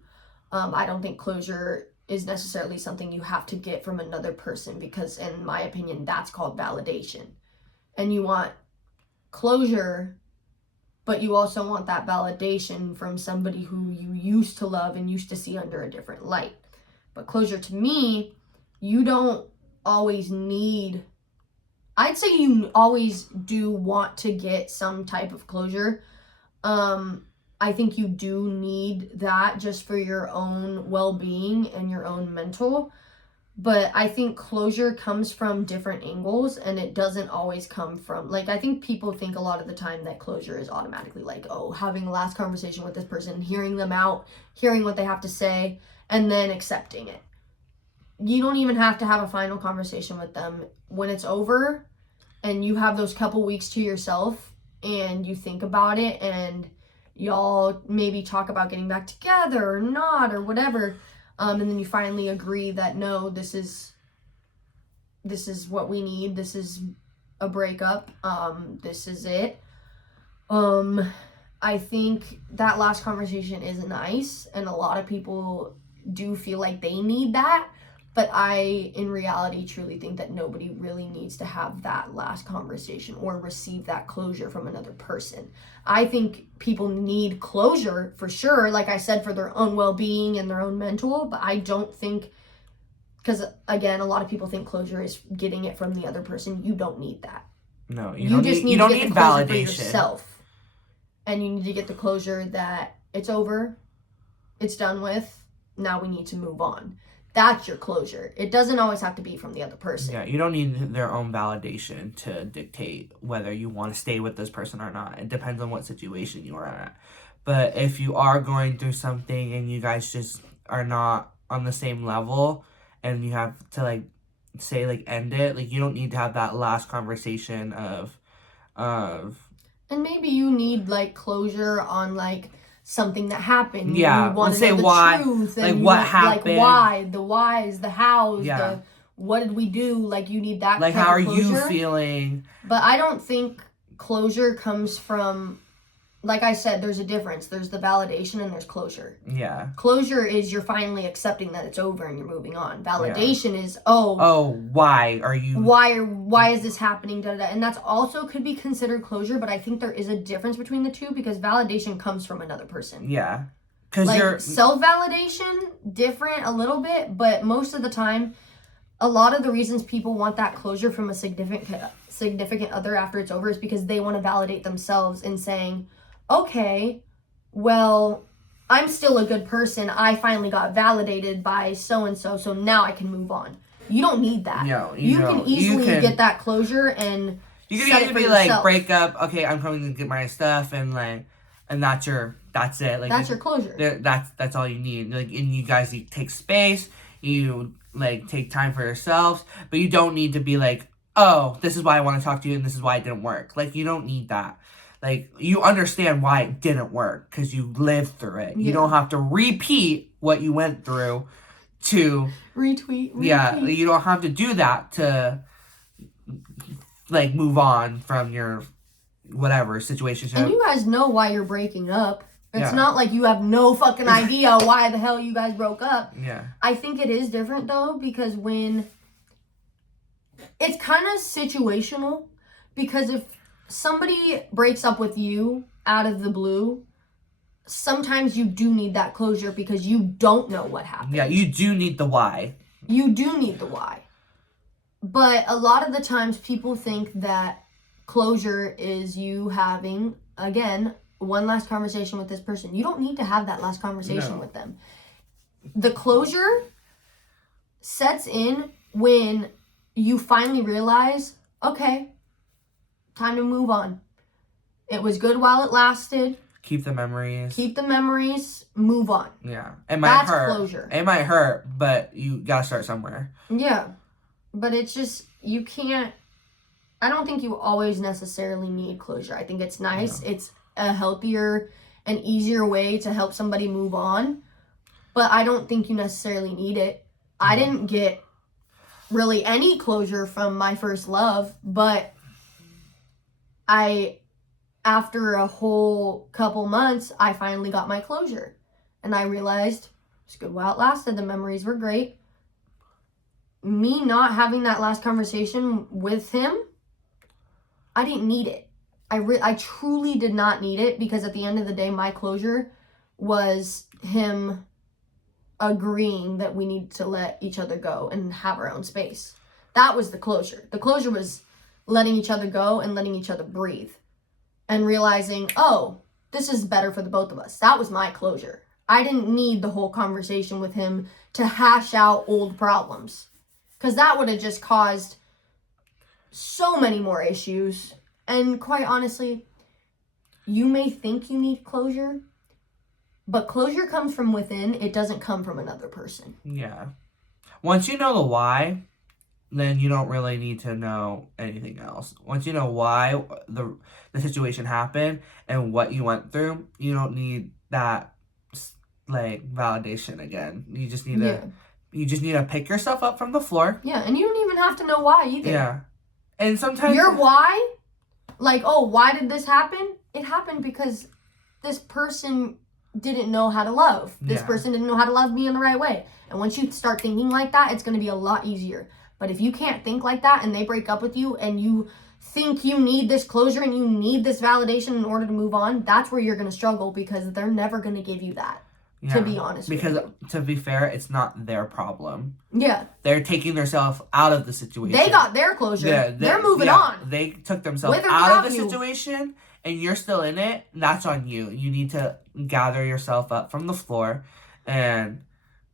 I don't think closure is necessarily something you have to get from another person, because in my opinion, that's called validation. And you want closure, but you also want that validation from somebody who you used to love and used to see under a different light. But closure, to me, you don't always need. I'd say you always do want to get some type of closure. I think you do need that just for your own well-being and your own mental. But I think closure comes from different angles, and it doesn't always come from, like, I think people think a lot of the time that closure is automatically like, oh, having a last conversation with this person, hearing them out, hearing what they have to say, and then accepting it. You don't even have to have a final conversation with them. When it's over and you have those couple weeks to yourself and you think about it and y'all maybe talk about getting back together or not or whatever, and then you finally agree that no, this is what we need, this is a breakup, this is it. I think that last conversation is nice, and a lot of people do feel like they need that, But I, in reality, truly think that nobody really needs to have that last conversation or receive that closure from another person. I think people need closure for sure, like I said, for their own well-being and their own mental, but I don't think, because again, a lot of people think closure is getting it from the other person. You don't need that. No, you just need to get the closure for yourself. And you need to get the closure that it's over, it's done with, now we need to move on. That's your closure. It doesn't always have to be from the other person. Yeah, you don't need their own validation to dictate whether you want to stay with this person or not. It depends on what situation you are at. But if you are going through something and you guys just are not on the same level and you have to, like, say, like, end it, like, you don't need to have that last conversation of... And maybe you need, like, closure on, like, something that happened. Yeah, you want to say know the why, truth, and like what happened, like why, the whys, the hows, yeah. the what did we do? Like you need that. Like type how of are closure. you feeling? But I don't think closure comes from, like I said, there's a difference. There's the validation and there's closure. Yeah. Closure is you're finally accepting that it's over and you're moving on. Validation is, why are you... Why is this happening? Da, da, da. And that's also could be considered closure, but I think there is a difference between the two because validation comes from another person. Yeah. Because like self-validation, different a little bit, but most of the time, a lot of the reasons people want that closure from a significant other after it's over is because they want to validate themselves in saying, okay, well, I'm still a good person. I finally got validated by so-and-so, so now I can move on. You don't need that. No, you can easily get that closure and you can either be like, break up, okay, I'm coming to get my stuff, and like, and that's it. Like that's your closure. That's all you need. Like, and you guys take space, you like take time for yourselves, but you don't need to be like, oh, this is why I want to talk to you, and this is why it didn't work. Like, you don't need that. Like, you understand why it didn't work because you lived through it. Yeah. You don't have to repeat what you went through to... Retweet. Yeah, you don't have to do that to, like, move on from your whatever situation. And you guys know why you're breaking up. It's not like you have no fucking idea why the hell you guys broke up. Yeah. I think it is different, though, because when... It's kind of situational, because if somebody breaks up with you out of the blue, sometimes you do need that closure because you don't know what happened. Yeah, you do need the why. You do need the why. But a lot of the times people think that closure is you having, again, one last conversation with this person. You don't need to have that last conversation with them. The closure sets in when you finally realize, okay, time to move on. It was good while it lasted. Keep the memories. Move on. Yeah. That's closure. It might hurt, but you gotta start somewhere. Yeah. But it's just, you can't... I don't think you always necessarily need closure. I think it's nice. No. It's a healthier and easier way to help somebody move on. But I don't think you necessarily need it. No. I didn't get really any closure from my first love, but after a whole couple months, I finally got my closure. And I realized it's good while it lasted. The memories were great. Me not having that last conversation with him, I didn't need it. I truly did not need it, because at the end of the day, my closure was him agreeing that we need to let each other go and have our own space. That was the closure. The closure was letting each other go and letting each other breathe. And realizing, oh, this is better for the both of us. That was my closure. I didn't need the whole conversation with him to hash out old problems, because that would have just caused so many more issues. And quite honestly, you may think you need closure, but closure comes from within. It doesn't come from another person. Yeah. Once you know the why, then you don't really need to know anything else. Once you know why the situation happened and what you went through, you don't need that, like, validation again. You just need to pick yourself up from the floor. Yeah, and you don't even have to know why either. Yeah. And sometimes your why, like, oh, why did this happen? It happened because this person didn't know how to love. This Yeah. person didn't know how to love me in the right way. And once you start thinking like that, it's going to be a lot easier. But if you can't think like that and they break up with you and you think you need this closure and you need this validation in order to move on, that's where you're going to struggle, because they're never going to give you that. Yeah. To be honest with you. Because, to be fair, it's not their problem. Yeah. They're taking themselves out of the situation. They got their closure. Yeah, they're moving on. They took themselves With or out of without the you. situation, and you're still in it. That's on you. You need to gather yourself up from the floor and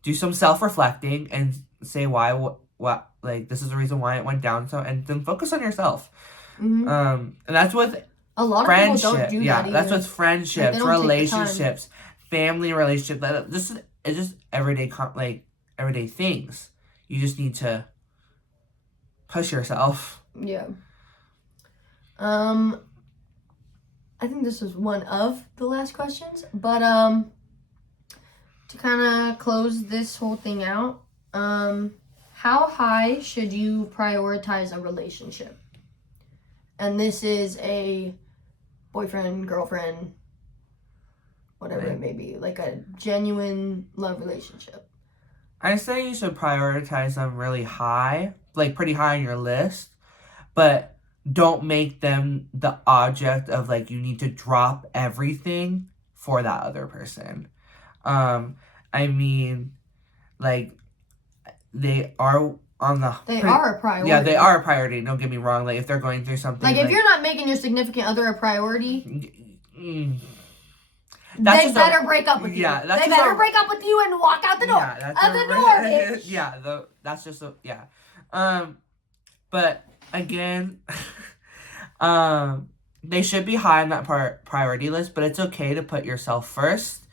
do some self-reflecting and say why, what, like, this is the reason why it went down, so, and then focus on yourself. Mm-hmm. And that's with a lot of friendship. people don't do Yeah, that either. that's with friendships, Like, relationships, family relationships. This is, it's just everyday things. You just need to push yourself. Yeah. I think this was one of the last questions, but to kind of close this whole thing out, how high should you prioritize a relationship? And this is a boyfriend, girlfriend, whatever it may be, like a genuine love relationship. I say you should prioritize them really high, like pretty high on your list, but don't make them the object of, like, you need to drop everything for that other person. I mean, like, they are on the... They are a priority. Yeah, they are a priority, don't get me wrong. Like, if they're going through something... Like, if you're not making your significant other a priority... That's they better break up with you. Yeah, they better break up with you and walk out the door. Yeah, out the door, bitch. Yeah, that's just a... Yeah. But, again... they should be high on that priority list, but it's okay to put yourself first,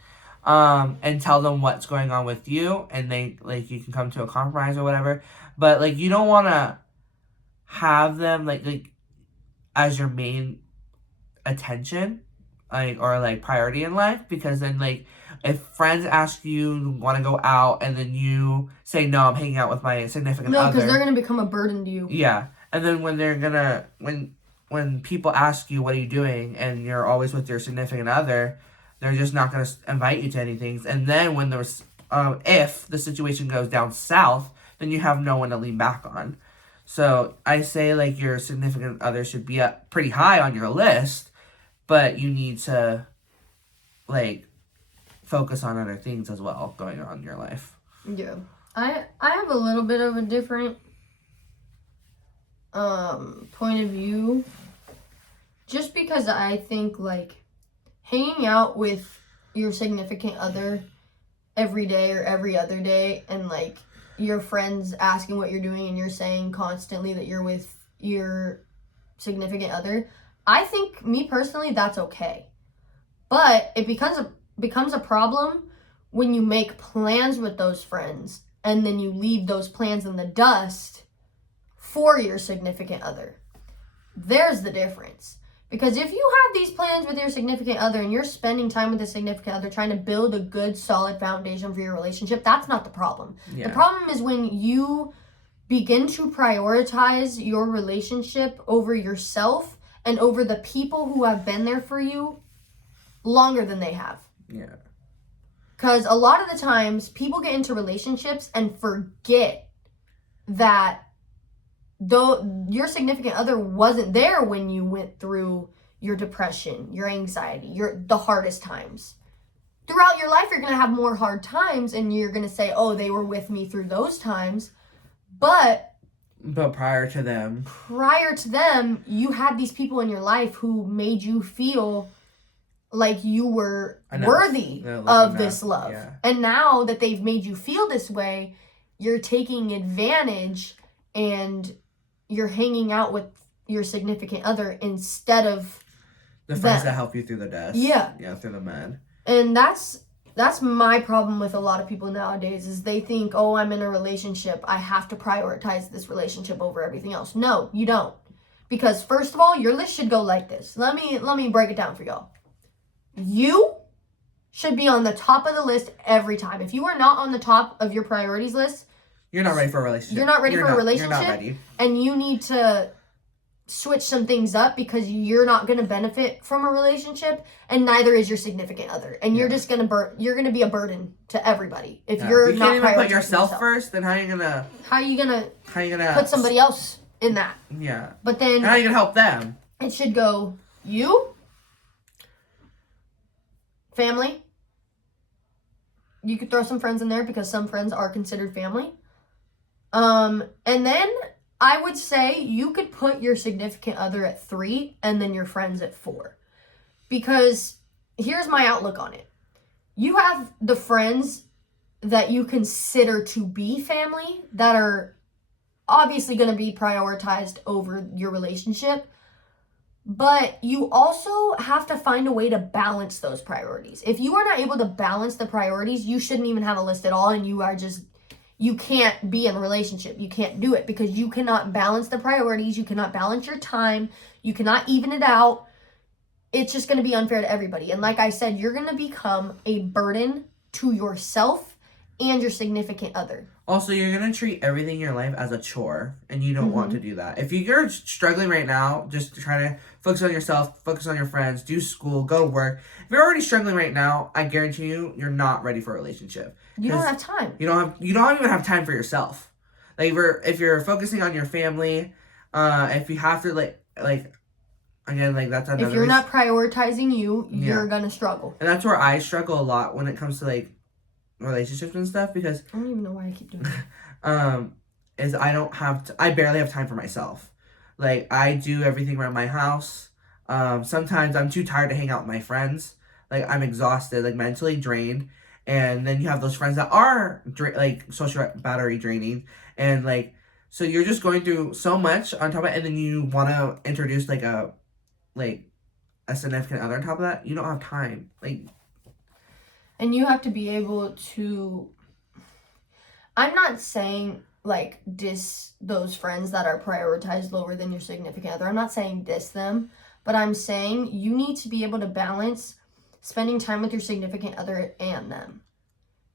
and tell them what's going on with you, and they, like, you can come to a compromise or whatever, but, like, you don't want to have them, like, as your main attention, like, or, like, priority in life, because then, like, if friends ask you, want to go out, and then you say, no, I'm hanging out with my significant other. No, because they're going to become a burden to you. Yeah, and then when people ask you, what are you doing, and you're always with your significant other, they're just not going to invite you to anything. And then when there's, if the situation goes down south, then you have no one to lean back on. So I say, like, your significant other should be up pretty high on your list, but you need to, like, focus on other things as well going on in your life. Yeah. I have a little bit of a different point of view, just because I think, like, hanging out with your significant other every day or every other day, and, like, your friends asking what you're doing and you're saying constantly that you're with your significant other, I think, me personally, that's okay. But it becomes a problem when you make plans with those friends and then you leave those plans in the dust for your significant other. There's the difference. Because if you have these plans with your significant other and you're spending time with the significant other trying to build a good, solid foundation for your relationship, that's not the problem. Yeah. The problem is when you begin to prioritize your relationship over yourself and over the people who have been there for you longer than they have. Yeah. Because a lot of the times, people get into relationships and forget that though your significant other wasn't there when you went through your depression, your anxiety, the hardest times. Throughout your life, you're going to have more hard times, and you're going to say, oh, they were with me through those times. But prior to them, you had these people in your life who made you feel like you were worthy of this love. Yeah. And now that they've made you feel this way, you're taking advantage and you're hanging out with your significant other instead of the friends that help you through the dust. Yeah. Yeah, through the mud. And that's my problem with a lot of people nowadays, is they think, oh, I'm in a relationship, I have to prioritize this relationship over everything else. No, you don't. Because first of all, your list should go like this. Let me break it down for y'all. You should be on the top of the list every time. If you are not on the top of your priorities list, you're not ready for a relationship. You're not ready for a relationship. You're not ready. And you need to switch some things up because you're not going to benefit from a relationship, and neither is your significant other, and you're just going to you're going to be a burden to everybody if you're you not can't even put prioritizing yourself first. Then how are you gonna put somebody else in that? Yeah. But then how are you gonna help them? It should go you, family. You could throw some friends in there because some friends are considered family. And then I would say you could put your significant other at 3 and then your friends at 4. Because here's my outlook on it. You have the friends that you consider to be family that are obviously going to be prioritized over your relationship. But you also have to find a way to balance those priorities. If you are not able to balance the priorities, you shouldn't even have a list at all, and you can't be in a relationship. You can't do it because you cannot balance the priorities. You cannot balance your time. You cannot even it out. It's just going to be unfair to everybody. And like I said, you're going to become a burden to yourself and your significant other. Also, you're going to treat everything in your life as a chore, and you don't want to do that. If you're struggling right now, just try to focus on yourself, focus on your friends, do school, go work. If you're already struggling right now, I guarantee you, you're not ready for a relationship. You don't have time. You don't even have time for yourself. Like, if you're focusing on your family, if you have to, again, that's another If you're not prioritizing you, you're going to struggle. And that's where I struggle a lot when it comes to, relationships and stuff, because I don't even know why I keep doing that. is I barely have time for myself. I do everything around my house. Sometimes I'm too tired to hang out with my friends. I'm exhausted, mentally drained. And then you have those friends that are social battery draining, and so you're just going through so much on top of it, and then you want to introduce a significant other on top of that. You don't have time. And you have to be able to, I'm not saying diss those friends that are prioritized lower than your significant other. I'm not saying diss them, but I'm saying you need to be able to balance spending time with your significant other and them.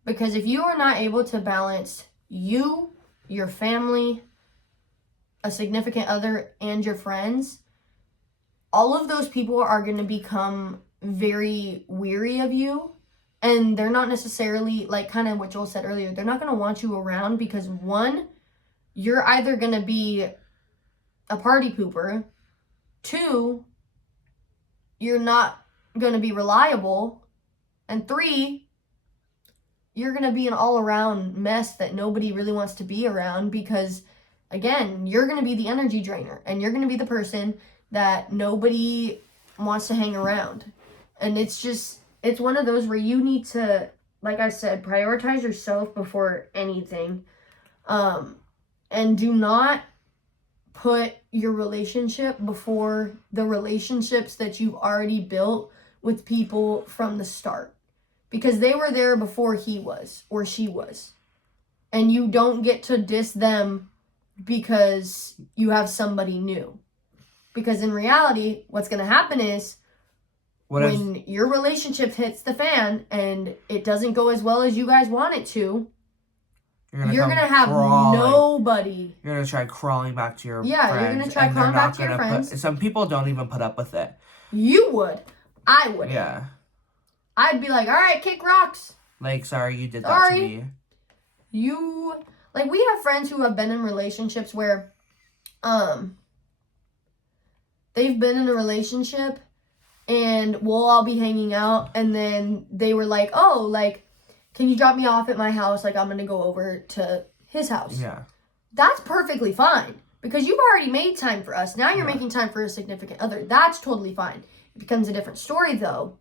Because if you are not able to balance you, your family, a significant other, and your friends, all of those people are going to become very weary of you. And they're not necessarily, kind of what Joel said earlier, they're not going to want you around because, one, you're either going to be a party pooper. 2, you're not going to be reliable. And 3, you're going to be an all-around mess that nobody really wants to be around because, again, you're going to be the energy drainer. And you're going to be the person that nobody wants to hang around. And it's one of those where you need to, like I said, prioritize yourself before anything. And do not put your relationship before the relationships that you've already built with people from the start. Because they were there before he was or she was. And you don't get to diss them because you have somebody new. Because in reality, what's going to happen is, when your relationship hits the fan and it doesn't go as well as you guys want it to, you're going to have nobody. You're going to try crawling back to your friends. Yeah, you're going to try crawling back to your friends. Some people don't even put up with it. You would. I would. Yeah. I'd be like, all right, kick rocks. Sorry you did that to me. We have friends who have been in relationships where, they've been in a relationship and we'll all be hanging out, and then they were like, can you drop me off at my house? I'm going to go over to his house. Yeah. That's perfectly fine, because you've already made time for us. Now you're making time for a significant other. That's totally fine. It becomes a different story, though,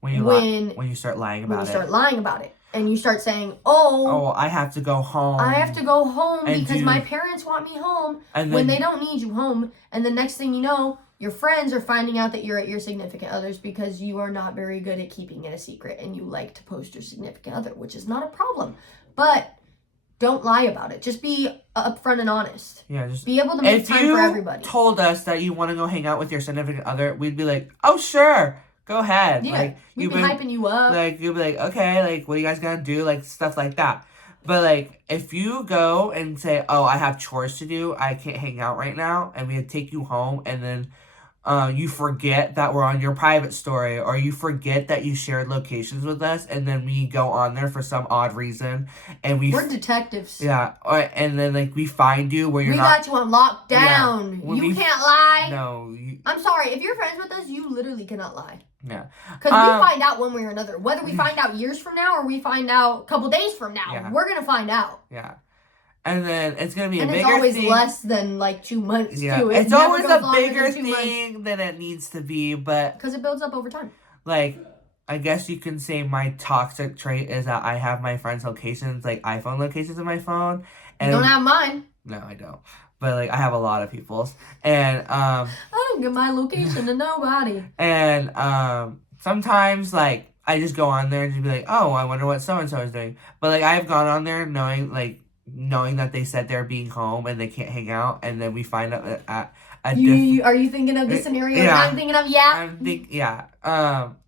when you start lying about it. When you start lying about it. And you start saying, I have to go home. I have to go home because my parents want me home when they don't need you home. And the next thing you know, your friends are finding out that you're at your significant other's because you are not very good at keeping it a secret and you like to post your significant other, which is not a problem. But don't lie about it. Just be upfront and honest. Yeah, just be able to make time for everybody. If you told us that you want to go hang out with your significant other, we'd be like, oh, sure. Go ahead. Yeah, we'd be hyping you up. You'd be like, okay, what are you guys gonna do? Stuff like that. But, like, if you go and say, oh, I have chores to do, I can't hang out right now, and we take you home, and then you forget that we're on your private story, or you forget that you shared locations with us, and then we go on there for some odd reason, and we're detectives. Yeah, and then, like, we find you where you're we not... got you on lockdown. Yeah, you can't lie. No. I'm sorry. If you're friends with us, you literally cannot lie. Yeah. Because we find out one way or another. Whether we find out years from now or we find out a couple days from now, we're going to find out. Yeah. And then it's going to be a bigger thing. And it's always less than, like, 2 months, too. It's always a bigger thing than it needs to be, but... Because it builds up over time. Like, I guess you can say my toxic trait is that I have my friends' locations, like, iPhone locations on my phone. And you don't have mine. No, I don't. But, like, I have a lot of people's. And, I don't give my location to nobody. And, sometimes, like, I just go on there and just be like, oh, I wonder what so-and-so is doing. But, like, I've gone on there knowing that they said they're being home and they can't hang out, and then we find out at are you thinking of the scenario I'm thinking of?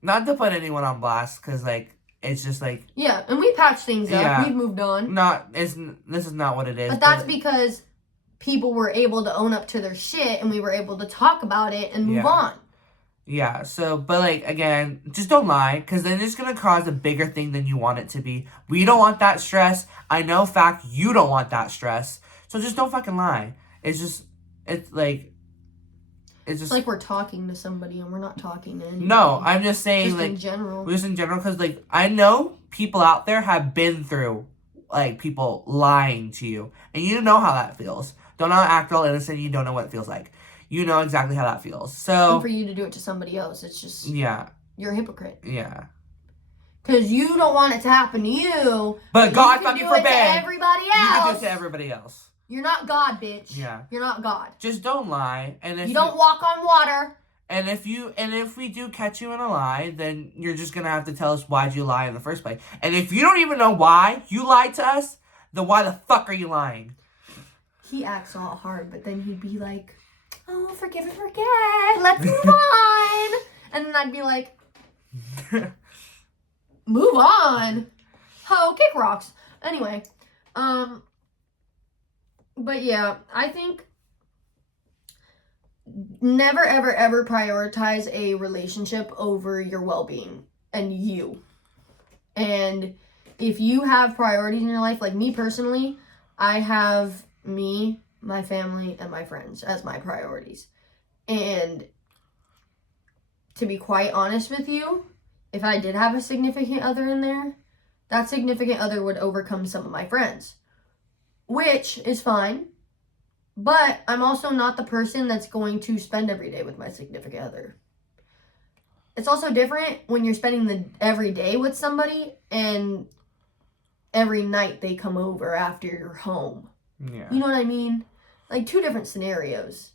Not to put anyone on blast, because, like, it's just, like... Yeah, and we patched things up. We've moved on. This is not what it is. But that's because people were able to own up to their shit, and we were able to talk about it and move on. Yeah, so, but, like, again, just don't lie, because then it's going to cause a bigger thing than you want it to be. We don't want that stress. I know fact you don't want that stress. So just don't fucking lie. It's like we're talking to somebody and we're not talking to anybody. No, I'm just saying, just in general. Just in general, because, like, I know people out there have been through, like, people lying to you. And you know how that feels. Don't act all innocent. You don't know what it feels like. You know exactly how that feels. So... And for you to do it to somebody else, it's just... Yeah. You're a hypocrite. Yeah. Because you don't want it to happen to you. But God fucking forbid. To everybody else. You can do it to everybody else. You're not God, bitch. Yeah. You're not God. Just don't lie. And if you don't walk on water. And if we do catch you in a lie, then you're just going to have to tell us why'd you lie in the first place. And if you don't even know why you lied to us, then why the fuck are you lying? He acts all hard, but then he'd be like, oh, forgive and forget. Let's move on. And then I'd be like, move on. Oh, kick rocks. Anyway, but yeah, I think never, ever, ever prioritize a relationship over your well-being and you. And if you have priorities in your life, like me personally, I have me, my family, and my friends as my priorities. And to be quite honest with you, if I did have a significant other in there, that significant other would overcome some of my friends, which is fine. But I'm also not the person that's going to spend every day with my significant other. It's also different when you're spending every day with somebody and every night they come over after you're home. Yeah. You know what I mean? Like, 2 different scenarios.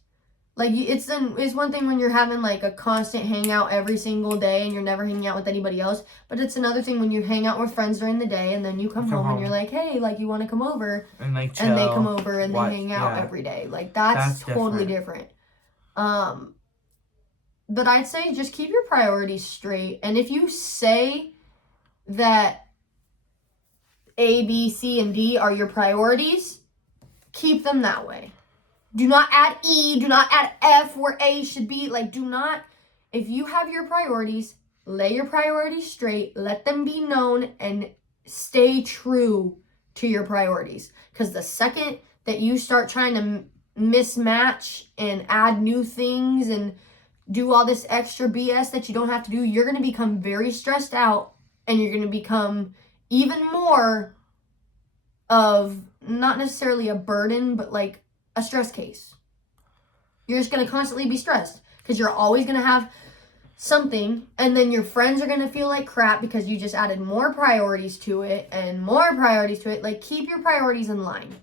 Like, it's one thing when you're having, like, a constant hangout every single day and you're never hanging out with anybody else. But it's another thing when you hang out with friends during the day and then you come home and you're like, hey, like, you want to come over? And, like, chill. And they come over and they hang out every day. Like, that's totally different. But I'd say just keep your priorities straight. And if you say that A, B, C, and D are your priorities, keep them that way. Do not add E, do not add F where A should be. Like, do not, if you have your priorities, lay your priorities straight, let them be known, and stay true to your priorities. Because the second that you start trying to mismatch and add new things and do all this extra BS that you don't have to do, you're going to become very stressed out, and you're going to become even more of, not necessarily a burden, but like a stress case. You're just going to constantly be stressed because you're always going to have something, and then your friends are going to feel like crap because you just added more priorities to it and more priorities to it. Like, keep your priorities in line.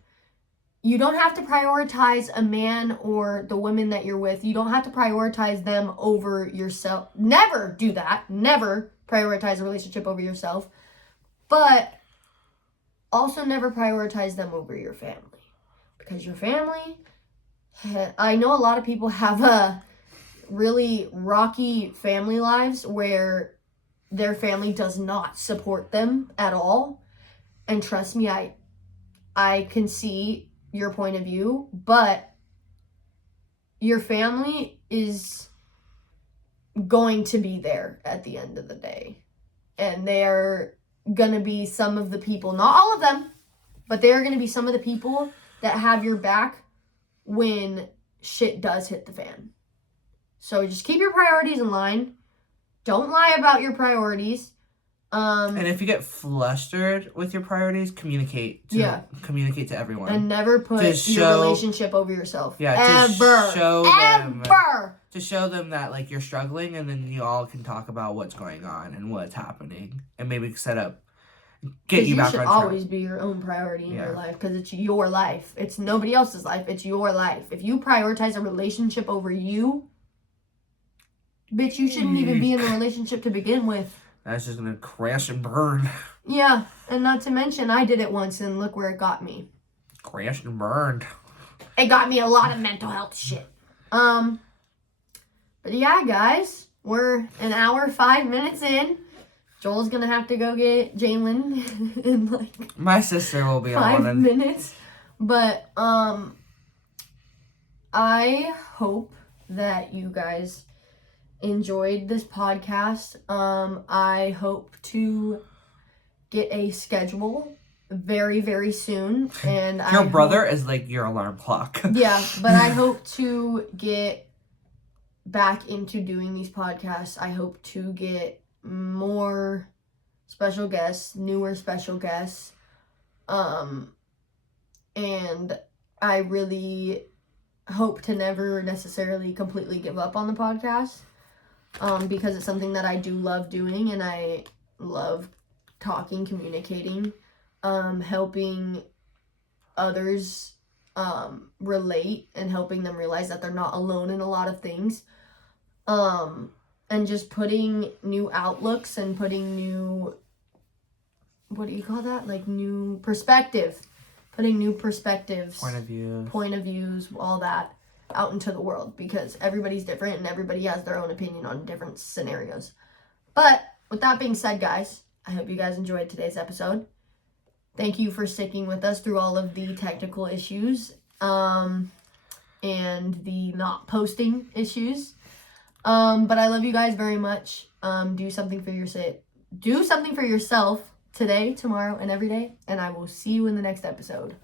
You don't have to prioritize a man or the women that you're with. You don't have to prioritize them over yourself. Never do that. Never prioritize a relationship over yourself. But also never prioritize them over your family. Because your family, I know a lot of people have a really rocky family lives where their family does not support them at all. And trust me, I I can see your point of view, but your family is going to be there at the end of the day. And they're going to be some of the people, not all of them, but they're going to be some of the people that have your back when shit does hit the fan. So just keep your priorities in line. Don't lie about your priorities. And if you get flustered with your priorities, communicate to everyone. And never put your relationship over yourself. Yeah, ever. To show them that, like, you're struggling, and then you all can talk about what's going on and what's happening. And maybe get you back on track. You should always be your own priority in your life, because it's your life. It's nobody else's life. It's your life. If you prioritize a relationship over you, bitch, you shouldn't even be in a relationship to begin with. That's just gonna crash and burn. Yeah, and not to mention, I did it once, and look where it got me. Crashed and burned. It got me a lot of mental health shit. But yeah, guys, we're an hour, 5 minutes in. Joel's gonna have to go get Jalen in like my sister will be 5 minutes. But I hope that you guys enjoyed this podcast. I hope to get a schedule very, very soon. And your brother is like your alarm clock. Yeah, but I hope to get back into doing these podcasts. I hope to get more special guests, newer special guests. And I really hope to never necessarily completely give up on the podcast. Because it's something that I do love doing, and I love talking, communicating, helping others relate, and helping them realize that they're not alone in a lot of things, and just putting new outlooks and putting new, what do you call that? Like new perspective, putting new perspectives, point of views, all that out into the world, because everybody's different and everybody has their own opinion on different scenarios. But with that being said, guys, I hope you guys enjoyed today's episode. Thank you for sticking with us through all of the technical issues and the not posting issues. But I love you guys very much. Do something for yourself today, tomorrow, and every day, and I will see you in the next episode.